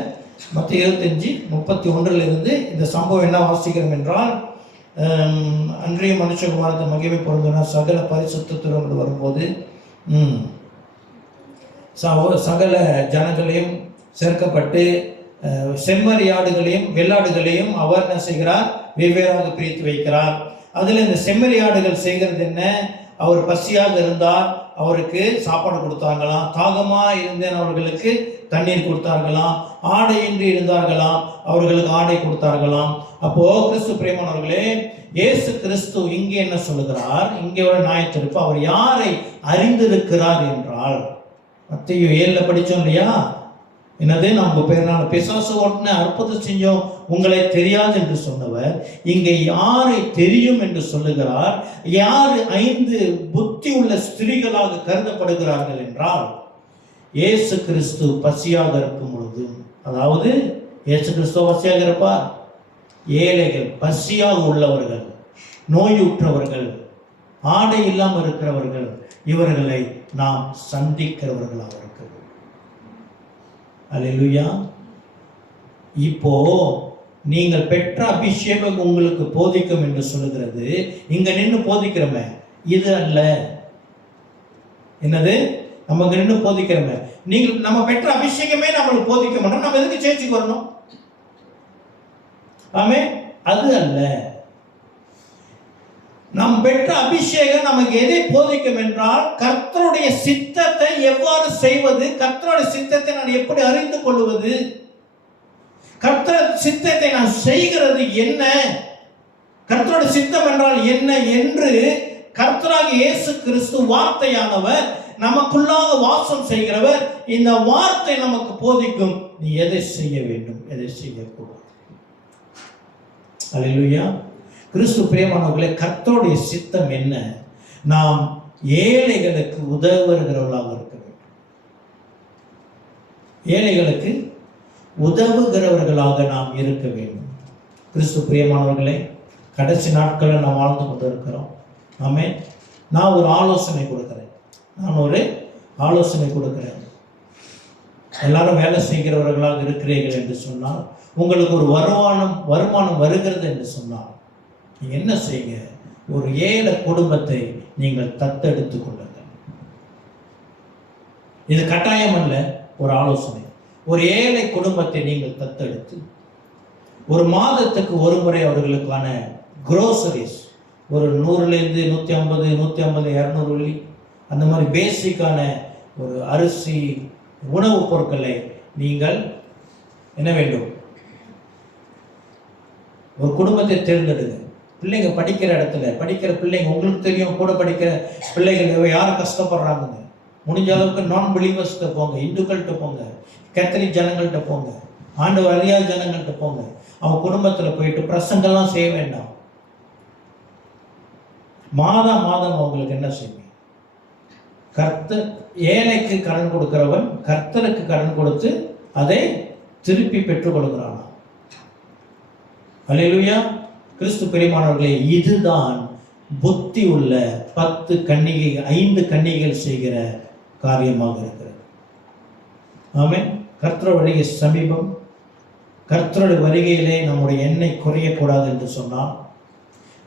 மத்திய 25:31 இருந்து இந்த சம்பவம் என்ன வாசிக்கிறோம் என்றால், அன்றைய மனுஷகுமாரத்தை மகிமை பொருந்தினார் சகல பரிசுத்தத்துவங்கள் வரும்போது சகல ஜனங்களையும் சேர்க்கப்பட்டு செம்மறியாடுகளையும் வெள்ளாடுகளையும் அவர் என்ன செய்கிறார், வெவ்வேறாக பிரித்து வைக்கிறார். அதில் இந்த செம்மறியாடுகள் செய்கிறது என்ன, அவர் பசியாக இருந்தார், அவருக்கு சாப்பாடு கொடுத்தாங்களாம். தாகமாக இருந்தேன், அவர்களுக்கு தண்ணீர் கொடுத்தார்களாம். ஆடையின்றி இருந்தார்களாம், அவர்களுக்கு ஆடை கொடுத்தார்களாம். அப்போ கிறிஸ்து பிரியமானவர்களே, இயேசு கிறிஸ்து இங்கே என்ன சொல்லுகிறார், இங்கே ஒரு நியாயத்தீர்ப்பு. அவர் யாரை அறிந்திருக்கிறார் என்றால், மத்தேயு 7 படித்தோம் இல்லையா, என்னது, நம்ம பேர்னால பிசாசு ஓட்டின அற்புதம் செஞ்சோம் உங்களை தெரியாது என்று சொன்னவர் இங்கே யாரை தெரியும் என்று சொல்லுகிறார். யாரு 5 புத்தி உள்ள ஸ்திரீகளாக கருதப்படுகிறார்கள் என்றால், இயேசு கிறிஸ்து பசியாக இருக்கும் பொழுது, அதாவது இயேசு கிறிஸ்து பசியாக இருப்பார், ஏழைகள், பசியாக உள்ளவர்கள், நோயுற்றவர்கள், ஆடை இல்லாமல் இருக்கிறவர்கள், இவர்களை நாம் சந்திக்கிறவர்களாக இருக்கிறோம். அல்லேலூயா. இப்போ நீங்கள் பெற்ற அபிஷேகம் உங்களுக்கு போதிக்கும் என்று சொல்லுகிறது. இங்க நின்று போதிக்கிறோமே, இது அல்ல. என்னது, நம்ம நின்று போதிக்கிறோமே, நீங்கள் நம்ம பெற்ற அபிஷேகமே நம்மளுக்கு போதிக்க மாட்டோம், நம்ம எதுக்கு சேர்ச்சுக்கு வரணும்? ஆமே, அது அல்ல. நாம் பெற்ற அபிஷேகம் நமக்கு எதை போதிக்கும் என்றால், கர்த்தருடைய சித்தத்தை எவ்வாறு செய்வது, கர்த்தருடைய சித்தத்தை நான் எப்படி அறிந்து கொள்வது, கர்த்தர் சித்தத்தை நான் செய்கிறது என்ன, கர்த்தருடைய சித்தம் என்றால் என்ன என்று கர்த்தராக இயேசு கிறிஸ்து வார்த்தையானவர் நமக்குள்ளாக வாசம் செய்கிறவர். இந்த வார்த்தை நமக்கு போதிக்கும், நீ எதை செய்ய வேண்டும், எதை செய்யக்கூடாது. அல்லேலூயா. கிறிஸ்து பிரியமானவர்களே, கர்த்தருடைய சித்தம் என்ன? நாம் ஏழைகளுக்கு உதவுகிறவர்களாக இருக்க வேண்டும். ஏழைகளுக்கு உதவுகிறவர்களாக நாம் இருக்க வேண்டும். கிறிஸ்து பிரியமானவர்களே, கடைசி நாட்களில் நாம் வாழ்ந்து கொண்டு இருக்கிறோம். ஆமே. நான் ஒரு ஆலோசனை கொடுக்கிறேன். எல்லாரும் வேலை செய்கிறவர்களாக இருக்கிறீர்கள் என்று சொன்னால், உங்களுக்கு ஒரு வருமானம் வருகிறது என்று சொன்னால், நீங்கள் என்ன செய்யுங்க, ஒரு ஏழை குடும்பத்தை நீங்கள் தத்தெடுத்து கொள்ளுங்கள். இது கட்டாயம் அல்ல, ஒரு ஆலோசனை. ஒரு ஏழை குடும்பத்தை நீங்கள் தத்தெடுத்து ஒரு மாதத்துக்கு ஒரு முறை அவர்களுக்கான குரோசரிஸ், ஒரு 100லேருந்து 150, 200 வெள்ளி, அந்த மாதிரி பேசிக்கான ஒரு அரிசி, உணவுப் பொருட்களை நீங்கள் என்ன வேண்டும், ஒரு குடும்பத்தை தேர்ந்தெடுங்க. பிள்ளைங்க படிக்கிற இடத்துல படிக்கிற பிள்ளைங்க, உங்களுக்கு தெரியும், கூட படிக்கிற பிள்ளைகள் யாரும் கஷ்டப்படுறாங்க. முடிஞ்ச அளவுக்கு நான் பிலீவர்ஸ்கிட்ட போங்க, இந்துக்கள்கிட்ட போங்க, கேத்தலிக் ஜனங்கள்கிட்ட போங்க, ஆண்டவர் அறியாத ஜனங்கள்கிட்ட போங்க. அவங்க குடும்பத்தில் போயிட்டு பிரசங்கெல்லாம் செய்ய வேண்டாம். மாதம் அவங்களுக்கு என்ன செய்வீங்க? கர்த்தர் ஏழைக்கு கடன் கொடுக்கிறவன் கர்த்தருக்கு கடன் கொடுத்து அதை திருப்பி பெற்றுக் கொடுக்கிறானா? அல்லேலூயா. கிறிஸ்து பிரியமானவர்களே, இதுதான் புத்தி உள்ள 5 கன்னிகைகள் செய்கிற காரியமாக இருக்கிறது. ஆமென். கர்த்தருடைய வருகை சமீபம். கர்த்தருடைய வருகையிலே நம்முடைய எண்ணெய் குறையக்கூடாது என்று சொன்னால்,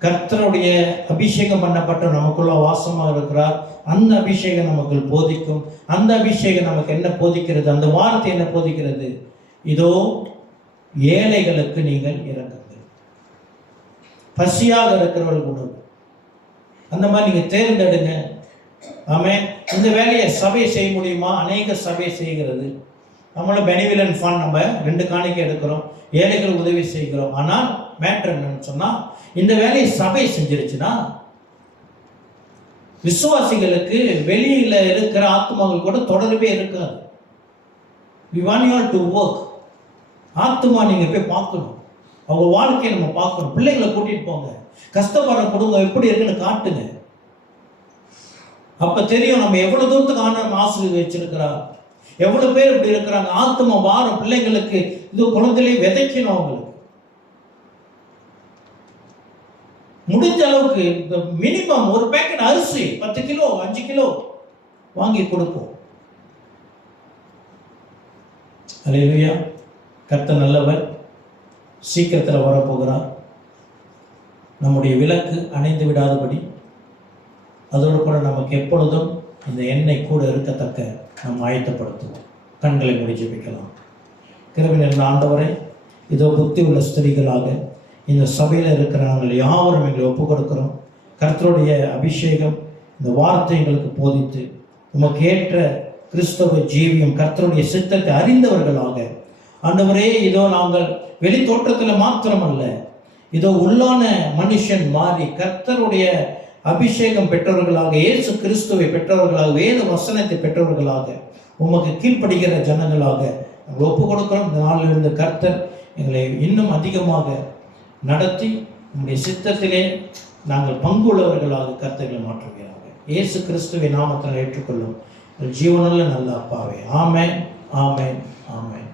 கர்த்தருடைய அபிஷேகம் பண்ணப்பட்ட நமக்குள்ள வாசமாக இருக்கிறார். அந்த அபிஷேகம் நமக்கு போதிக்கும். அந்த அபிஷேகம் நமக்கு என்ன போதிக்கிறது? அந்த வார்த்தை என்ன போதிக்கிறது? இதோ ஏழைகளுக்கு நீங்கள் இறங்குங்கள், பசியாக இருக்கிறவர்கள் உணவு. அந்த மாதிரி நீங்க தேர்ந்தெடுங்க. ஆமென். இந்த வேலையை சபை செய்ய முடியுமா? அநேக சபை செய்கிறது. நம்மளும் பெனிவிலன் ஃபண்ட் நம்ம 2 காணிக்கை எடுக்கிறோம், ஏழைகள் உதவி செய்கிறோம். ஆனால் மேட்டர் என்னன்னு சொன்னா, இந்த வேலையை சபை செஞ்சிருச்சுன்னா விசுவாசிகளுக்கு வெளியில இருக்கிற ஆத்மாக்கள் கூட தொடர்பே இருக்காது. We want you all to work. ஆத்மா நீங்க போய் பார்க்கணும், அவங்க வாழ்க்கையை நம்ம பார்க்கணும். பிள்ளைங்களை கூட்டிட்டு போங்க, கஷ்டப்படுற குடும்பம் எப்படி இருக்குன்னு காட்டுங்க. அப்ப தெரியும் நம்ம எவ்வளவு தூரத்துக்கு ஆண்டவர் ஆசீர்வாதம் வச்சிருக்கிறார், எவ்வளவு பேர் இப்படி இருக்கிறாங்க. ஆத்மா வாரம் பிள்ளைங்களுக்கு இது குழந்தையிலே விதைக்கணும். அவங்களுக்கு முடிஞ்ச அளவுக்கு இந்த மினிமம் ஒரு பேக்கெட் அரிசி 10 கிலோ 5 கிலோ வாங்கி கொடுப்போம். அல்லேலூயா. கர்த்தர் நல்லவர், சீக்கிரத்தில் வரப்போகிறார். நம்முடைய விளக்கு அணைந்து விடாதபடி அதோடு கூட நமக்கு எப்பொழுதும் இந்த எண்ணெய் கூட இருக்கத்தக்க நாம் ஆயத்தப்படுத்துவோம். கண்களை மூடி ஜெபிக்கலாம். கிருபை நிறைந்த ஆண்டவரே, இதோ புத்தி உள்ள ஸ்திரீகளாக இந்த சபையில் இருக்கிற நாங்கள் யாவரும் எங்களை ஒப்புக் கொடுக்கிறோம். கர்த்தருடைய அபிஷேகம் இந்த வார்த்தை எங்களுக்கு போதித்து உமக்கு ஏற்ற கிறிஸ்தவ ஜீவியம் கர்த்தருடைய சித்தத்தை அறிந்தவர்களாக ஆண்டவரே, இதோ நாங்கள் வெளி தோற்றத்தில் மாத்திரமல்ல, இதோ உள்ளான மனுஷன் மாறி கர்த்தருடைய அபிஷேகம் பெற்றவர்களாக, இயேசு கிறிஸ்துவை பெற்றவர்களாக, வேத வசனத்தை பெற்றவர்களாக, உமக்கு கீழ்ப்படுகிற ஜனங்களாக நாங்கள் ஒப்புக் கொடுக்கிறோம். இந்த நாளிலிருந்து கர்த்தர் எங்களை இன்னும் அதிகமாக நடத்தி உங்களுடைய சித்தத்திலே நாங்கள் பங்குள்ளவர்களாக கர்த்தர்களை மாற்றுகிறார்கள். இயேசு கிறிஸ்துவை நாமத்தில் ஏற்றுக்கொள்ளும் ஜீவனுள்ள நல்ல அப்பாவே. ஆமென், ஆமென், ஆமென்.